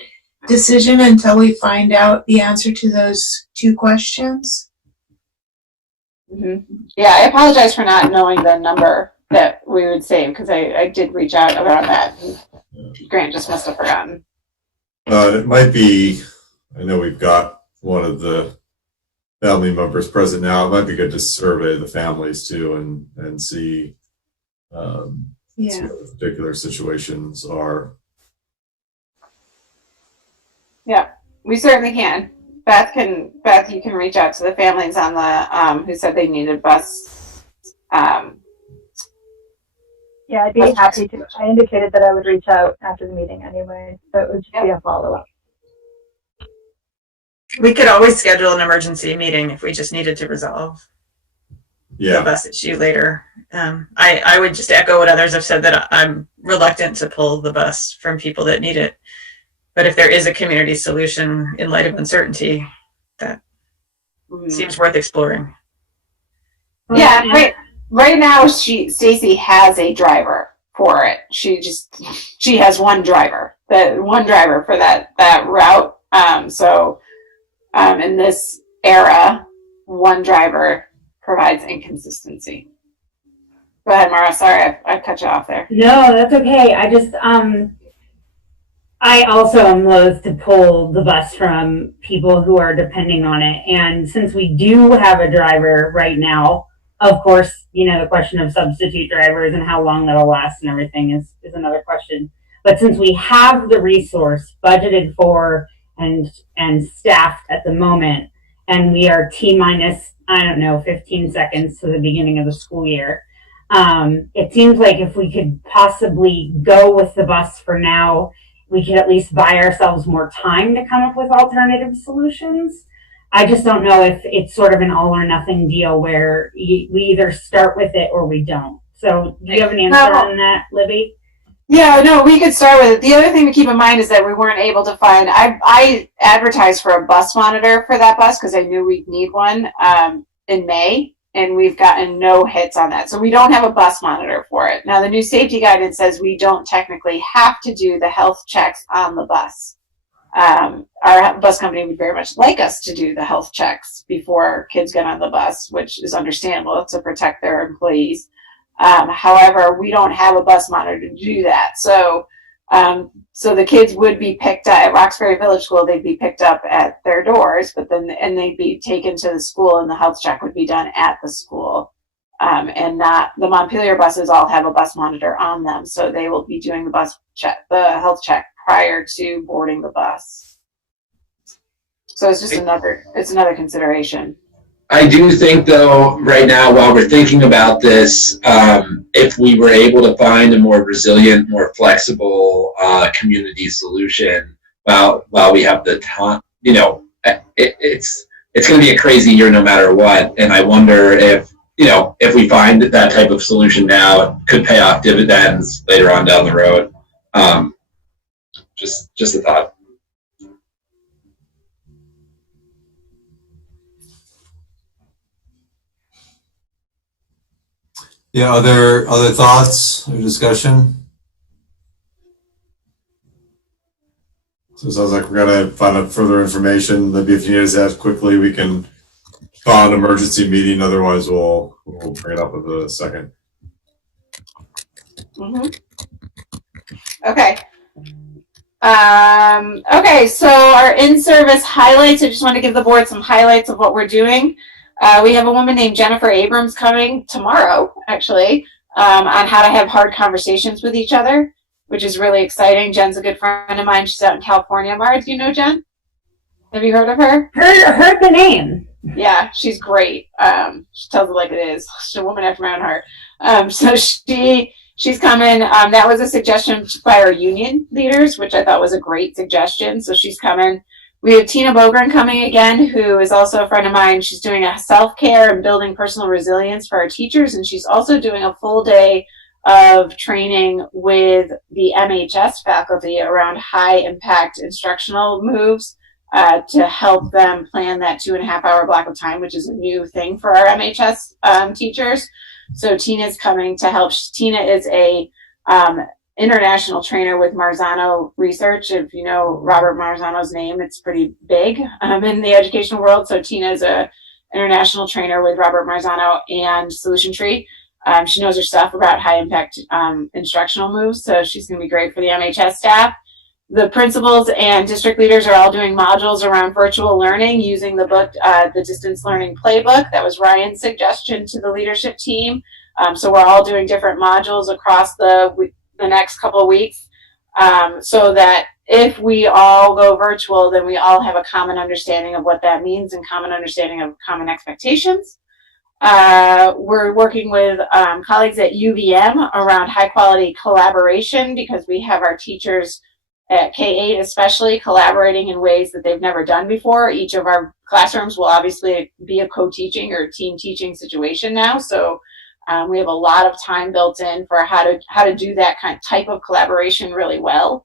decision until we find out the answer to those two questions? Mm-hmm. Yeah, I apologize for not knowing the number that we would save, because I did reach out about that. Grant just must have forgotten. It might be, I know we've got one of the family members present now. It might be good to survey the families too and see, see what the particular situations are. Yeah, we certainly can. Beth, you can reach out to the families on the who said they needed bus. Yeah, I'd be happy to. I indicated that I would reach out after the meeting anyway, so it would just be a follow-up. We could always schedule an emergency meeting if we just needed to resolve the bus issue later. I would just echo what others have said, that I'm reluctant to pull the bus from people that need it. But if there is a community solution in light of uncertainty, that seems worth exploring. Yeah, right now Stacy has a driver for it. She has one driver. For that route. In this era, one driver provides inconsistency. Go ahead, Mara. Sorry, I cut you off there. No, that's okay. I also am loath to pull the bus from people who are depending on it. And since we do have a driver right now, of course, the question of substitute drivers and how long that'll last and everything is another question. But since we have the resource budgeted for and staffed at the moment, and we are T-minus, 15 seconds to the beginning of the school year, it seems like if we could possibly go with the bus for now, we could at least buy ourselves more time to come up with alternative solutions. I just don't know if it's sort of an all or nothing deal where we either start with it or we don't. So do you have an answer on that, Libby? Yeah, no, we could start with it. The other thing to keep in mind is that we weren't able to find, I advertised for a bus monitor for that bus because I knew we'd need one in May, and we've gotten no hits on that. So we don't have a bus monitor for it. Now, the new safety guidance says we don't technically have to do the health checks on the bus. Our bus company would very much like us to do the health checks before kids get on the bus, which is understandable to protect their employees. However, we don't have a bus monitor to do that. So the kids would be picked up at Roxbury Village School. They'd be picked up at their doors, and they'd be taken to the school, and the health check would be done at the school. And not the Montpelier buses all have a bus monitor on them, so they will be doing the health check prior to boarding the bus. So it's just another consideration. I do think, though, right now, while we're thinking about this, if we were able to find a more resilient, more flexible community solution, while we have the time, it's going to be a crazy year no matter what. And I wonder if we find that type of solution now, it could pay off dividends later on down the road. Just a thought. Yeah, other thoughts or discussion? So it sounds like we're gonna find out further information. Maybe if you need us to ask quickly, we can call an emergency meeting. Otherwise, we'll bring it up with a second. Mm-hmm. Okay. Okay, so our in-service highlights, I just want to give the board some highlights of what we're doing. We have a woman named Jennifer Abrams coming tomorrow, actually, on how to have hard conversations with each other, which is really exciting. Jen's a good friend of mine. She's out in California. Mara, do you know Jen? Have you heard of her? Heard the name. Yeah, she's great. She tells it like it is. She's a woman after my own heart. So she's coming. That was a suggestion by our union leaders, which I thought was a great suggestion. So she's coming. We have Tina Bogren coming again, who is also a friend of mine. She's doing a self-care and building personal resilience for our teachers, and she's also doing a full day of training with the MHS faculty around high-impact instructional moves to help them plan that 2.5-hour block of time, which is a new thing for our MHS teachers. So Tina's coming to help. Tina is a international trainer with Marzano Research. If you know Robert Marzano's name, it's pretty big in the education world. So Tina is a international trainer with Robert Marzano and Solution Tree. She knows her stuff about high impact instructional moves. So she's going to be great for the MHS staff. The principals and district leaders are all doing modules around virtual learning using the book, the Distance Learning Playbook. That was Ryan's suggestion to the leadership team. So we're all doing different modules across the next couple of weeks, so that if we all go virtual, then we all have a common understanding of what that means and common understanding of common expectations. We're working with colleagues at UVM around high quality collaboration, because we have our teachers at K-8 especially collaborating in ways that they've never done before. Each of our classrooms will obviously be a co-teaching or team teaching situation now. So we have a lot of time built in for how to do that type of collaboration really well.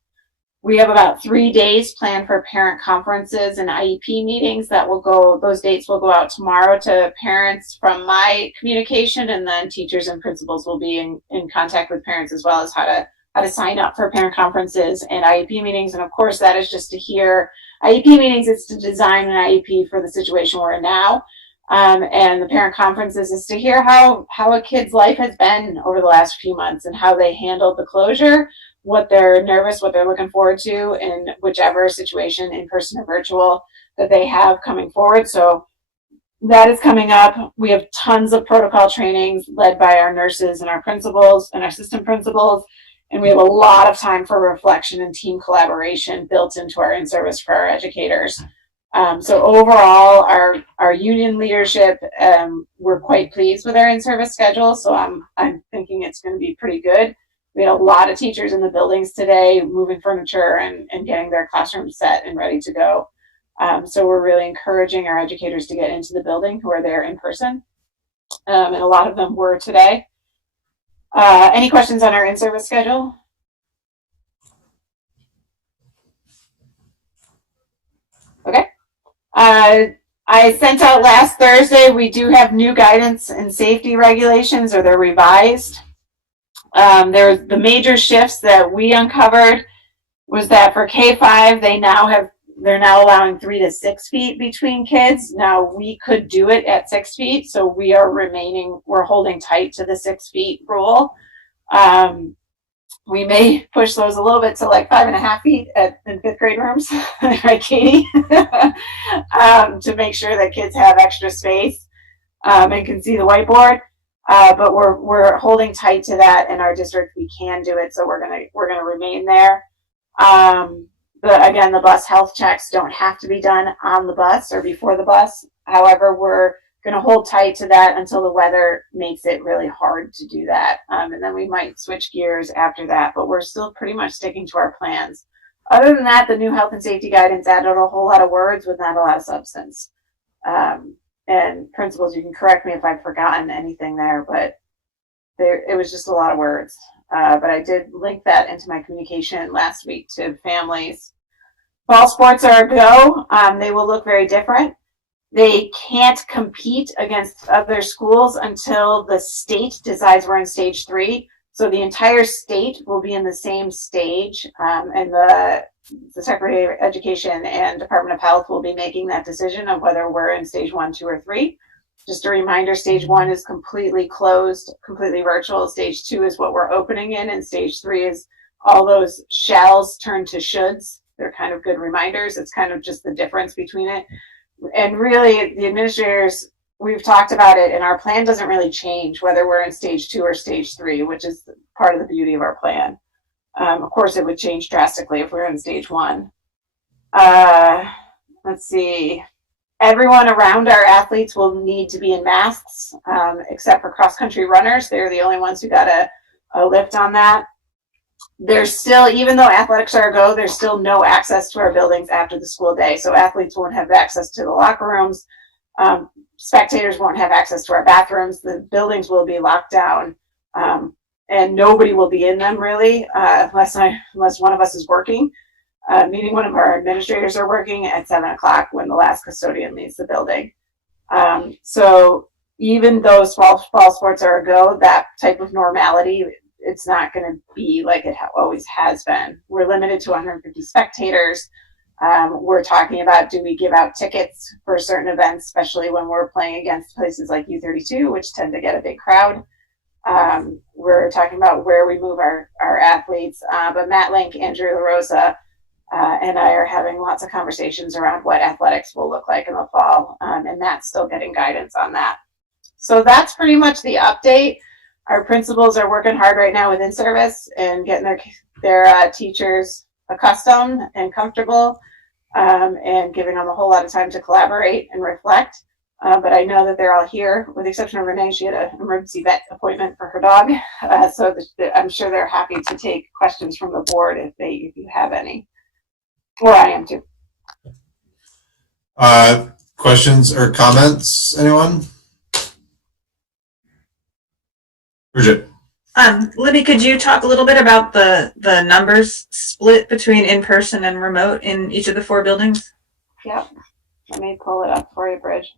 We have about 3 days planned for parent conferences and IEP meetings that will go, those dates will go out tomorrow to parents from my communication, and then teachers and principals will be in contact with parents as well as how to sign up for parent conferences and IEP meetings. And of course, that is just to hear IEP meetings. It's to design an IEP for the situation we're in now. And the parent conferences is to hear how a kid's life has been over the last few months and how they handled the closure, what they're nervous, what they're looking forward to in whichever situation, in person or virtual, that they have coming forward. So that is coming up. We have tons of protocol trainings led by our nurses and our principals and our assistant principals. And we have a lot of time for reflection and team collaboration built into our in-service for our educators. So overall, our union leadership, we're quite pleased with our in-service schedule. So I'm thinking it's going to be pretty good. We had a lot of teachers in the buildings today, moving furniture and getting their classrooms set and ready to go. So we're really encouraging our educators to get into the building who are there in person. And a lot of them were today. Any questions on our in-service schedule? Okay. I sent out last Thursday, we do have new guidance and safety regulations, or they're revised. There's the major shifts that we uncovered was that for K-5, they're now allowing 3 to 6 feet between kids. Now we could do it at 6 feet, so we're holding tight to the 6 feet rule. We may push those a little bit to like 5.5 feet in 5th grade rooms, right, Katie? To make sure that kids have extra space and can see the whiteboard. But we're holding tight to that in our district. We can do it, so we're gonna remain there. Again, the bus health checks don't have to be done on the bus or before the bus. However, we're going to hold tight to that until the weather makes it really hard to do that. And then we might switch gears after that, but we're still pretty much sticking to our plans. Other than that, the new health and safety guidance added a whole lot of words with not a lot of substance. And principals, you can correct me if I've forgotten anything there, but it was just a lot of words. But I did link that into my communication last week to families. Fall sports are a go. They will look very different. They can't compete against other schools until the state decides we're in stage 3. So the entire state will be in the same stage, and the Secretary of Education and Department of Health will be making that decision of whether we're in stage 1, 2, or 3. Just a reminder, stage 1 is completely closed, completely virtual. Stage 2 is what we're opening in, and stage 3 is all those shalls turn to shoulds. They're kind of good reminders. It's kind of just the difference between it. And really, the administrators, we've talked about it, and our plan doesn't really change whether we're in stage 2 or stage 3, which is part of the beauty of our plan. Of course, it would change drastically if we were in stage 1. Let's see. Everyone around our athletes will need to be in masks, except for cross-country runners. They're the only ones who got a lift on that. There's still, even though athletics are a go, there's still no access to our buildings after the school day. So athletes won't have access to the locker rooms. Spectators won't have access to our bathrooms. The buildings will be locked down, and nobody will be in them really, unless one of us is working. Meaning one of our administrators are working at 7 o'clock when the last custodian leaves the building. So even though fall sports are a go, that type of normality, it's not going to be like it always has been. We're limited to 150 spectators. We're talking about, do we give out tickets for certain events, especially when we're playing against places like U32, which tend to get a big crowd. We're talking about where we move our athletes. But Matt Link, Andrew LaRosa, and I are having lots of conversations around what athletics will look like in the fall. And Matt's still getting guidance on that. So that's pretty much the update. Our principals are working hard right now with in-service and getting their teachers accustomed and comfortable, and giving them a whole lot of time to collaborate and reflect. But I know that they're all here, with the exception of Renee. She had an emergency vet appointment for her dog. So I'm sure they're happy to take questions from the board if you have any. Or I am too. Questions or comments, anyone? Bridget. Libby, could you talk a little bit about the numbers split between in-person and remote in each of the 4 buildings? Yep. Let me pull it up for you, Bridge.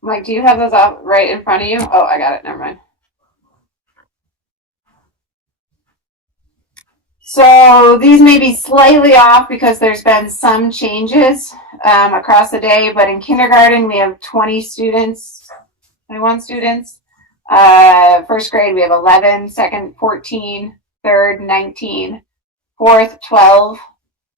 Mike, do you have those up right in front of you? Oh, I got it. Never mind. So these may be slightly off because there's been some changes across the day, but in kindergarten we have 21 students. First grade we have 11, second 14, third 19, fourth 12,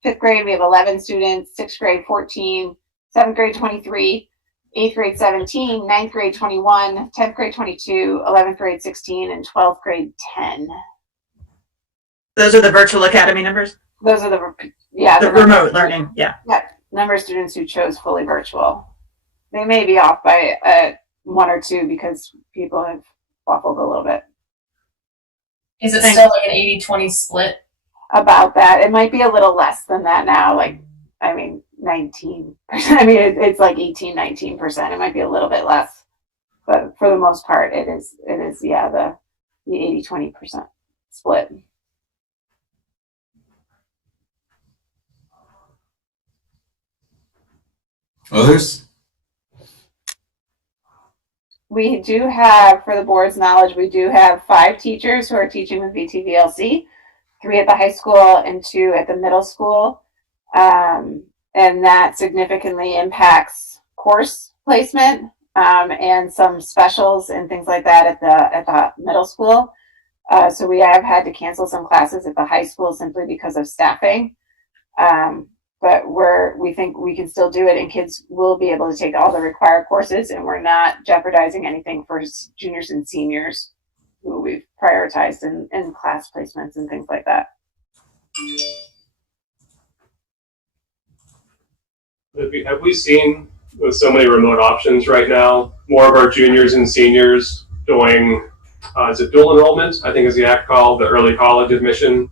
fifth grade we have 11 students, sixth grade 14, seventh grade 23, eighth grade 17, ninth grade 21, 10th grade 22, 11th grade 16, and 12th grade 10. Those are the virtual academy numbers? Those are the remote learning, yeah. Yeah, number of students who chose fully virtual. They may be off by 1 or 2 because people have waffled a little bit. Is it still like an 80-20 split? About that. It might be a little less than that now, 19%. I mean, it's like 18-19%. It might be a little bit less. But for the most part, it is the 80-20% split. Others? We do have, for the board's knowledge, we do have 5 teachers who are teaching with VTVLC, 3 at the high school and 2 at the middle school. And that significantly impacts course placement and some specials and things like that at the middle school. So we have had to cancel some classes at the high school simply because of staffing. But we think we can still do it, and kids will be able to take all the required courses, and we're not jeopardizing anything for juniors and seniors who we've prioritized in class placements and things like that. Have we seen, with so many remote options right now, more of our juniors and seniors doing, is it dual enrollment? I think is the act called, the early college admission.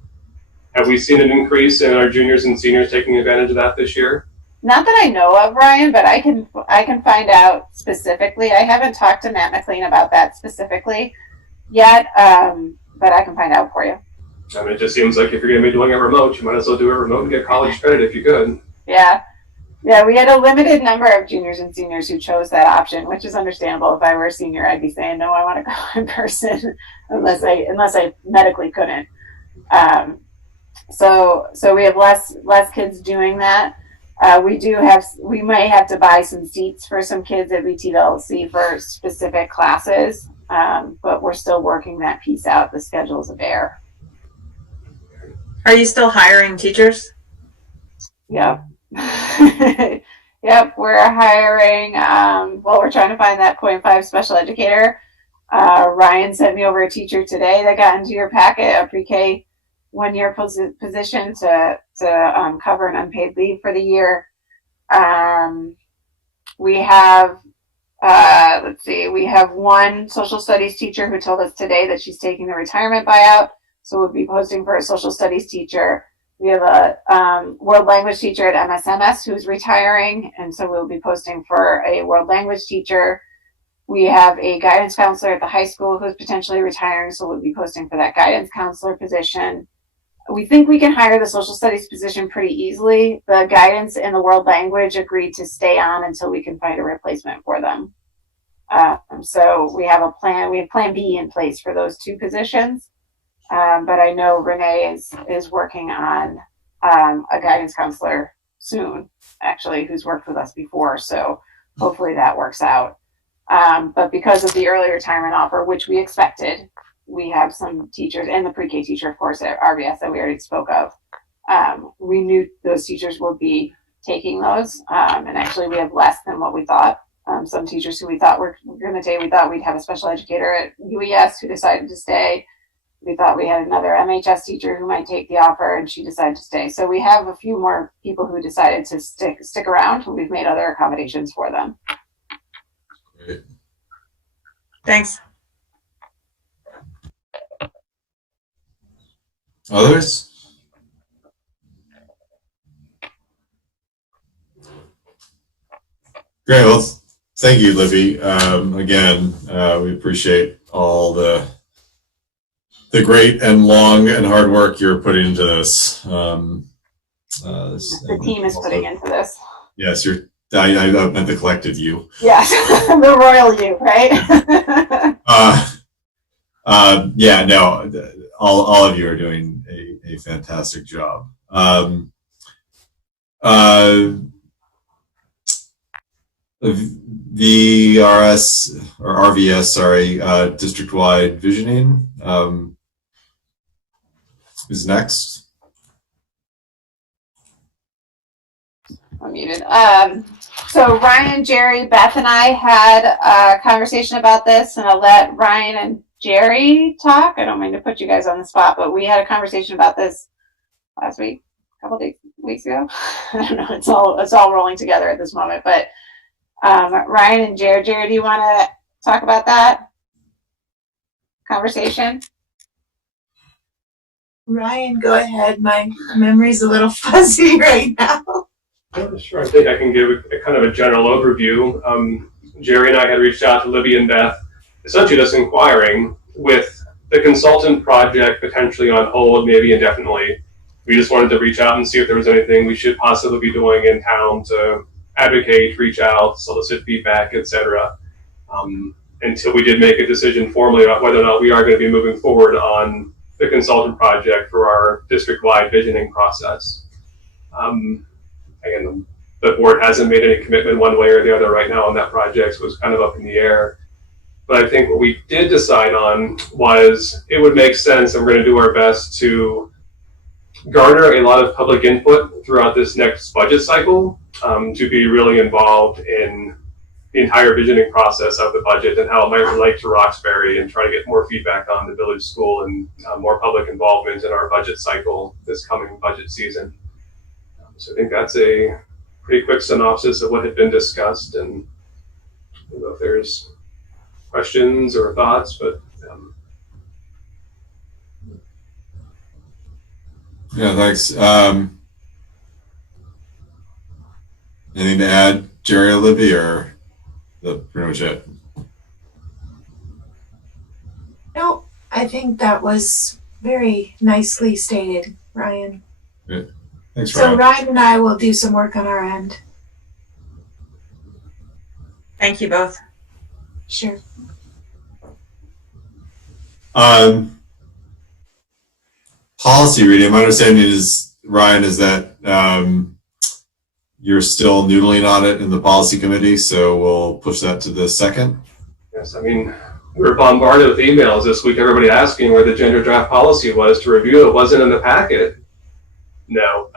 Have we seen an increase in our juniors and seniors taking advantage of that this year? Not that I know of, Ryan, but I can find out specifically. I haven't talked to Matt McLean about that specifically yet, but I can find out for you. I mean, it just seems like if you're going to be doing it remote, you might as well do it remote and get college credit if you could. Yeah. Yeah, we had a limited number of juniors and seniors who chose that option, which is understandable. If I were a senior, I'd be saying, no, I want to go in person unless I medically couldn't. So we have less kids doing that. We may have to buy some seats for some kids at VTVLC for specific classes, but we're still working that piece out. The schedules are there. Are you still hiring teachers? Yep. Yep, we're hiring. We're trying to find that 0.5 special educator. Ryan sent me over a teacher today that got into your packet, a pre-K 1-year position to cover an unpaid leave for the year. We have, we have one social studies teacher who told us today that she's taking the retirement buyout. So we'll be posting for a social studies teacher. We have a world language teacher at MSMS who's retiring. And so we'll be posting for a world language teacher. We have a guidance counselor at the high school who's potentially retiring. So we'll be posting for that guidance counselor position. We think we can hire the social studies position pretty easily. The guidance and the world language agreed to stay on until we can find a replacement for them. So we have a plan. We have plan B in place for those 2 positions. But I know Renee is working on a guidance counselor soon, actually, who's worked with us before. So hopefully that works out. But because of the early retirement offer, which we expected, we have some teachers and the pre-K teacher, of course, at RBS that we already spoke of. We knew those teachers would be taking those. And actually we have less than what we thought. Some teachers who we thought were going to take, we thought we'd have a special educator at UES who decided to stay. We thought we had another MHS teacher who might take the offer, and she decided to stay. So we have a few more people who decided to stick around. We've made other accommodations for them. Great. Thanks. Others? Great. Well, thank you, Libby. Again, we appreciate all the great and long and hard work you're putting into this. The team is putting into this. Yes, I meant the collective you. Yes, the royal you, right? Yeah, no, all of you are doing a fantastic job. VRS or RVS, sorry, district-wide visioning is next. I'm muted. So Ryan, Jerry, Beth, and I had a conversation about this, and I'll let Ryan and Jerry talk. I don't mean to put you guys on the spot, but we had a conversation about this last week, a couple weeks ago. I don't know. It's all rolling together at this moment. But Ryan and Jerry, do you want to talk about that conversation? Ryan, go ahead. My memory's a little fuzzy right now. Yeah, sure. I think I can give a kind of a general overview. Jerry and I had reached out to Libby and Beth, essentially just inquiring with the consultant project potentially on hold, maybe indefinitely. We just wanted to reach out and see if there was anything we should possibly be doing in town to advocate, reach out, solicit feedback, etc. Until we did make a decision formally about whether or not we are going to be moving forward on the consultant project for our district-wide visioning process. Again, the board hasn't made any commitment one way or the other right now on that project, so it was kind of up in the air. But I think what we did decide on was it would make sense, and we're going to do our best to garner a lot of public input throughout this next budget cycle, to be really involved in the entire visioning process of the budget and how it might relate to Roxbury, and try to get more feedback on the village school and more public involvement in our budget cycle this coming budget season. So I think that's a pretty quick synopsis of what had been discussed, and I don't know if there's questions or thoughts, but Yeah, thanks. Anything to add, Jerry or Libby, or that's pretty much it? No, I think that was very nicely stated, Ryan. Good. Thanks, So Ryan. Ryan and I will do some work on our end. Thank you both. Sure. Policy reading. My understanding is, Ryan, is that you're still noodling on it in the policy committee, so we'll push that to the second. yes, I mean, we were bombarded with emails this week, everybody asking where the gender draft policy was to review. It wasn't in the packet. No,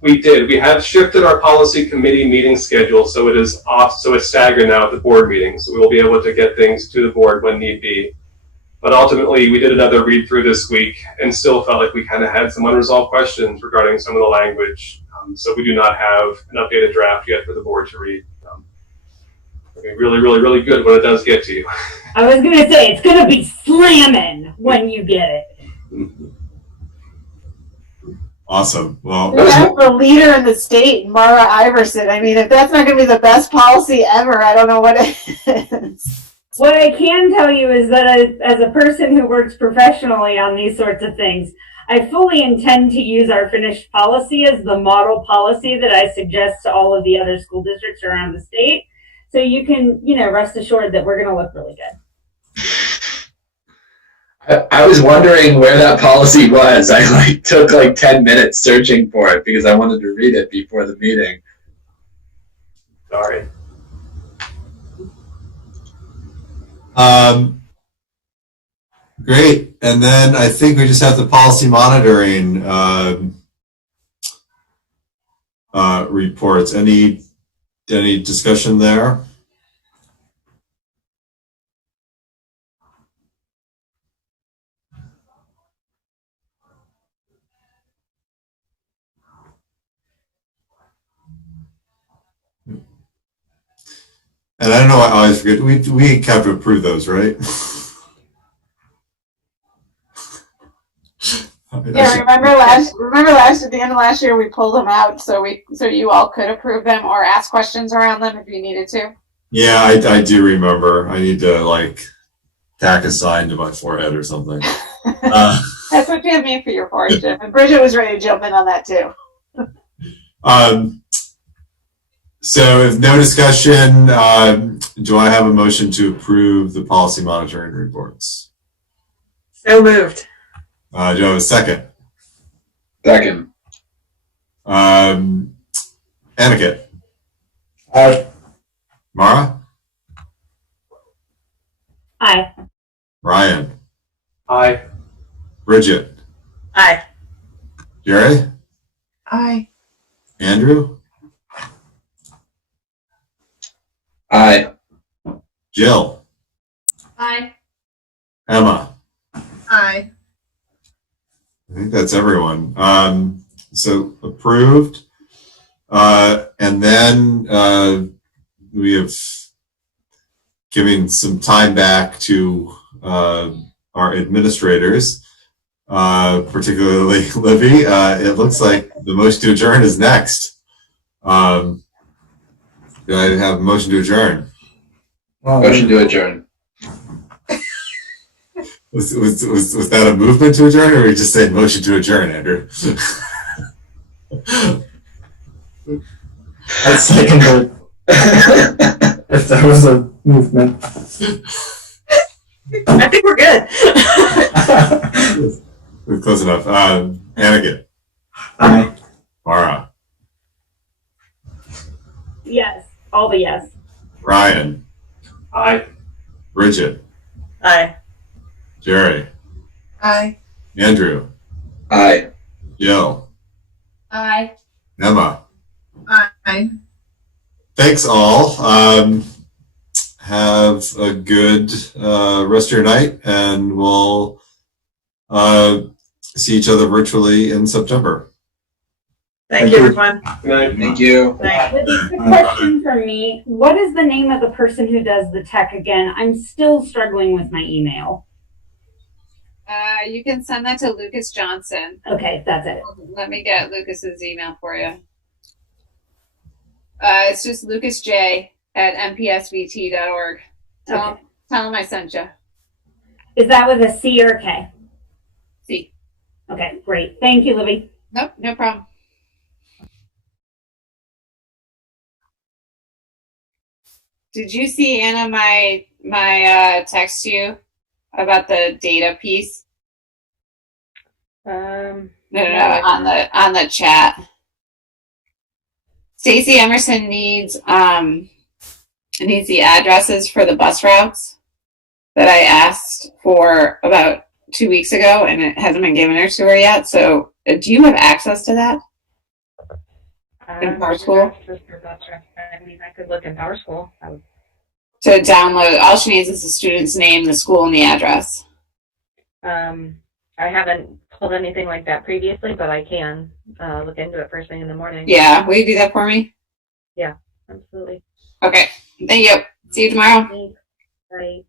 we did. We have shifted our policy committee meeting schedule, so it is off, so it's staggered now at the board meetings. So we will be able to get things to the board when need be. But ultimately, we did another read through this week and still felt like we kind of had some unresolved questions regarding some of the language. So we do not have an updated draft yet for the board to read. It'll be really, really, really good when it does get to you. I was going to say, it's going to be slamming when you get it. Awesome. Well, We have the leader in the state, Mara Iverson. I mean, if that's not going to be the best policy ever, I don't know what it is. What I can tell you is that as a person who works professionally on these sorts of things, I fully intend to use our finished policy as the model policy that I suggest to all of the other school districts around the state. So you can, rest assured that we're going to look really good. I was wondering where that policy was. I took 10 minutes searching for it because I wanted to read it before the meeting. Sorry. Great. And then I think we just have the policy monitoring reports. Any discussion there? And I don't know, I always forget, we have to approve those, right? Yeah, remember last at the end of last year we pulled them out so you all could approve them or ask questions around them if you needed to. Yeah, I do remember. I need to tack a sign to my forehead or something. That's what you have me for your forehead, Jim. And Bridget was ready to jump in on that too. So if no discussion, do I have a motion to approve the policy monitoring reports? So moved. Do I have a second? Second. Aniket? Aye. Mara? Aye. Ryan? Aye. Bridget? Aye. Jerry? Aye. Andrew? Aye. Jill? Aye. Emma? Aye. I think that's everyone. So approved. And then we have given some time back to our administrators, particularly Libby. It looks like the motion to adjourn is next. Do I have a motion to adjourn? Motion to adjourn. Was that a movement to adjourn, or were you just saying motion to adjourn, Andrew? I second it. If that was a movement. I think we're good. We're close enough. Aniket? Aye. Mara? Yes. All the yes. Ryan? Aye. Bridget? Aye. Jerry? Aye. Andrew? Aye. Jill? Aye. Emma? Aye. Thanks all. Have a good rest of your night, and we'll see each other virtually in September. Thank you, everyone. Good night. Thank you. The question from me, what is the name of the person who does the tech again? I'm still struggling with my email. You can send that to Lucas Johnson. Okay, that's it. Let me get Lucas's email for you. It's just lucasj@mpsvt.org. Tell him I sent you. Is that with a C or a K? C. Okay, great. Thank you, Libby. Nope, no problem. Did you see, Anna, my text to you about the data piece? No, on the chat. Stacey Emerson needs the addresses for the bus routes that I asked for about 2 weeks ago, and it hasn't been given to her yet. So, do you have access to that in PowerSchool? I mean, I could look in PowerSchool. To download, all she needs is the student's name, the school, and the address. I haven't pulled anything like that previously, but I can look into it first thing in the morning. Yeah, will you do that for me? Yeah, absolutely. Okay, thank you. See you tomorrow. Thanks. Bye.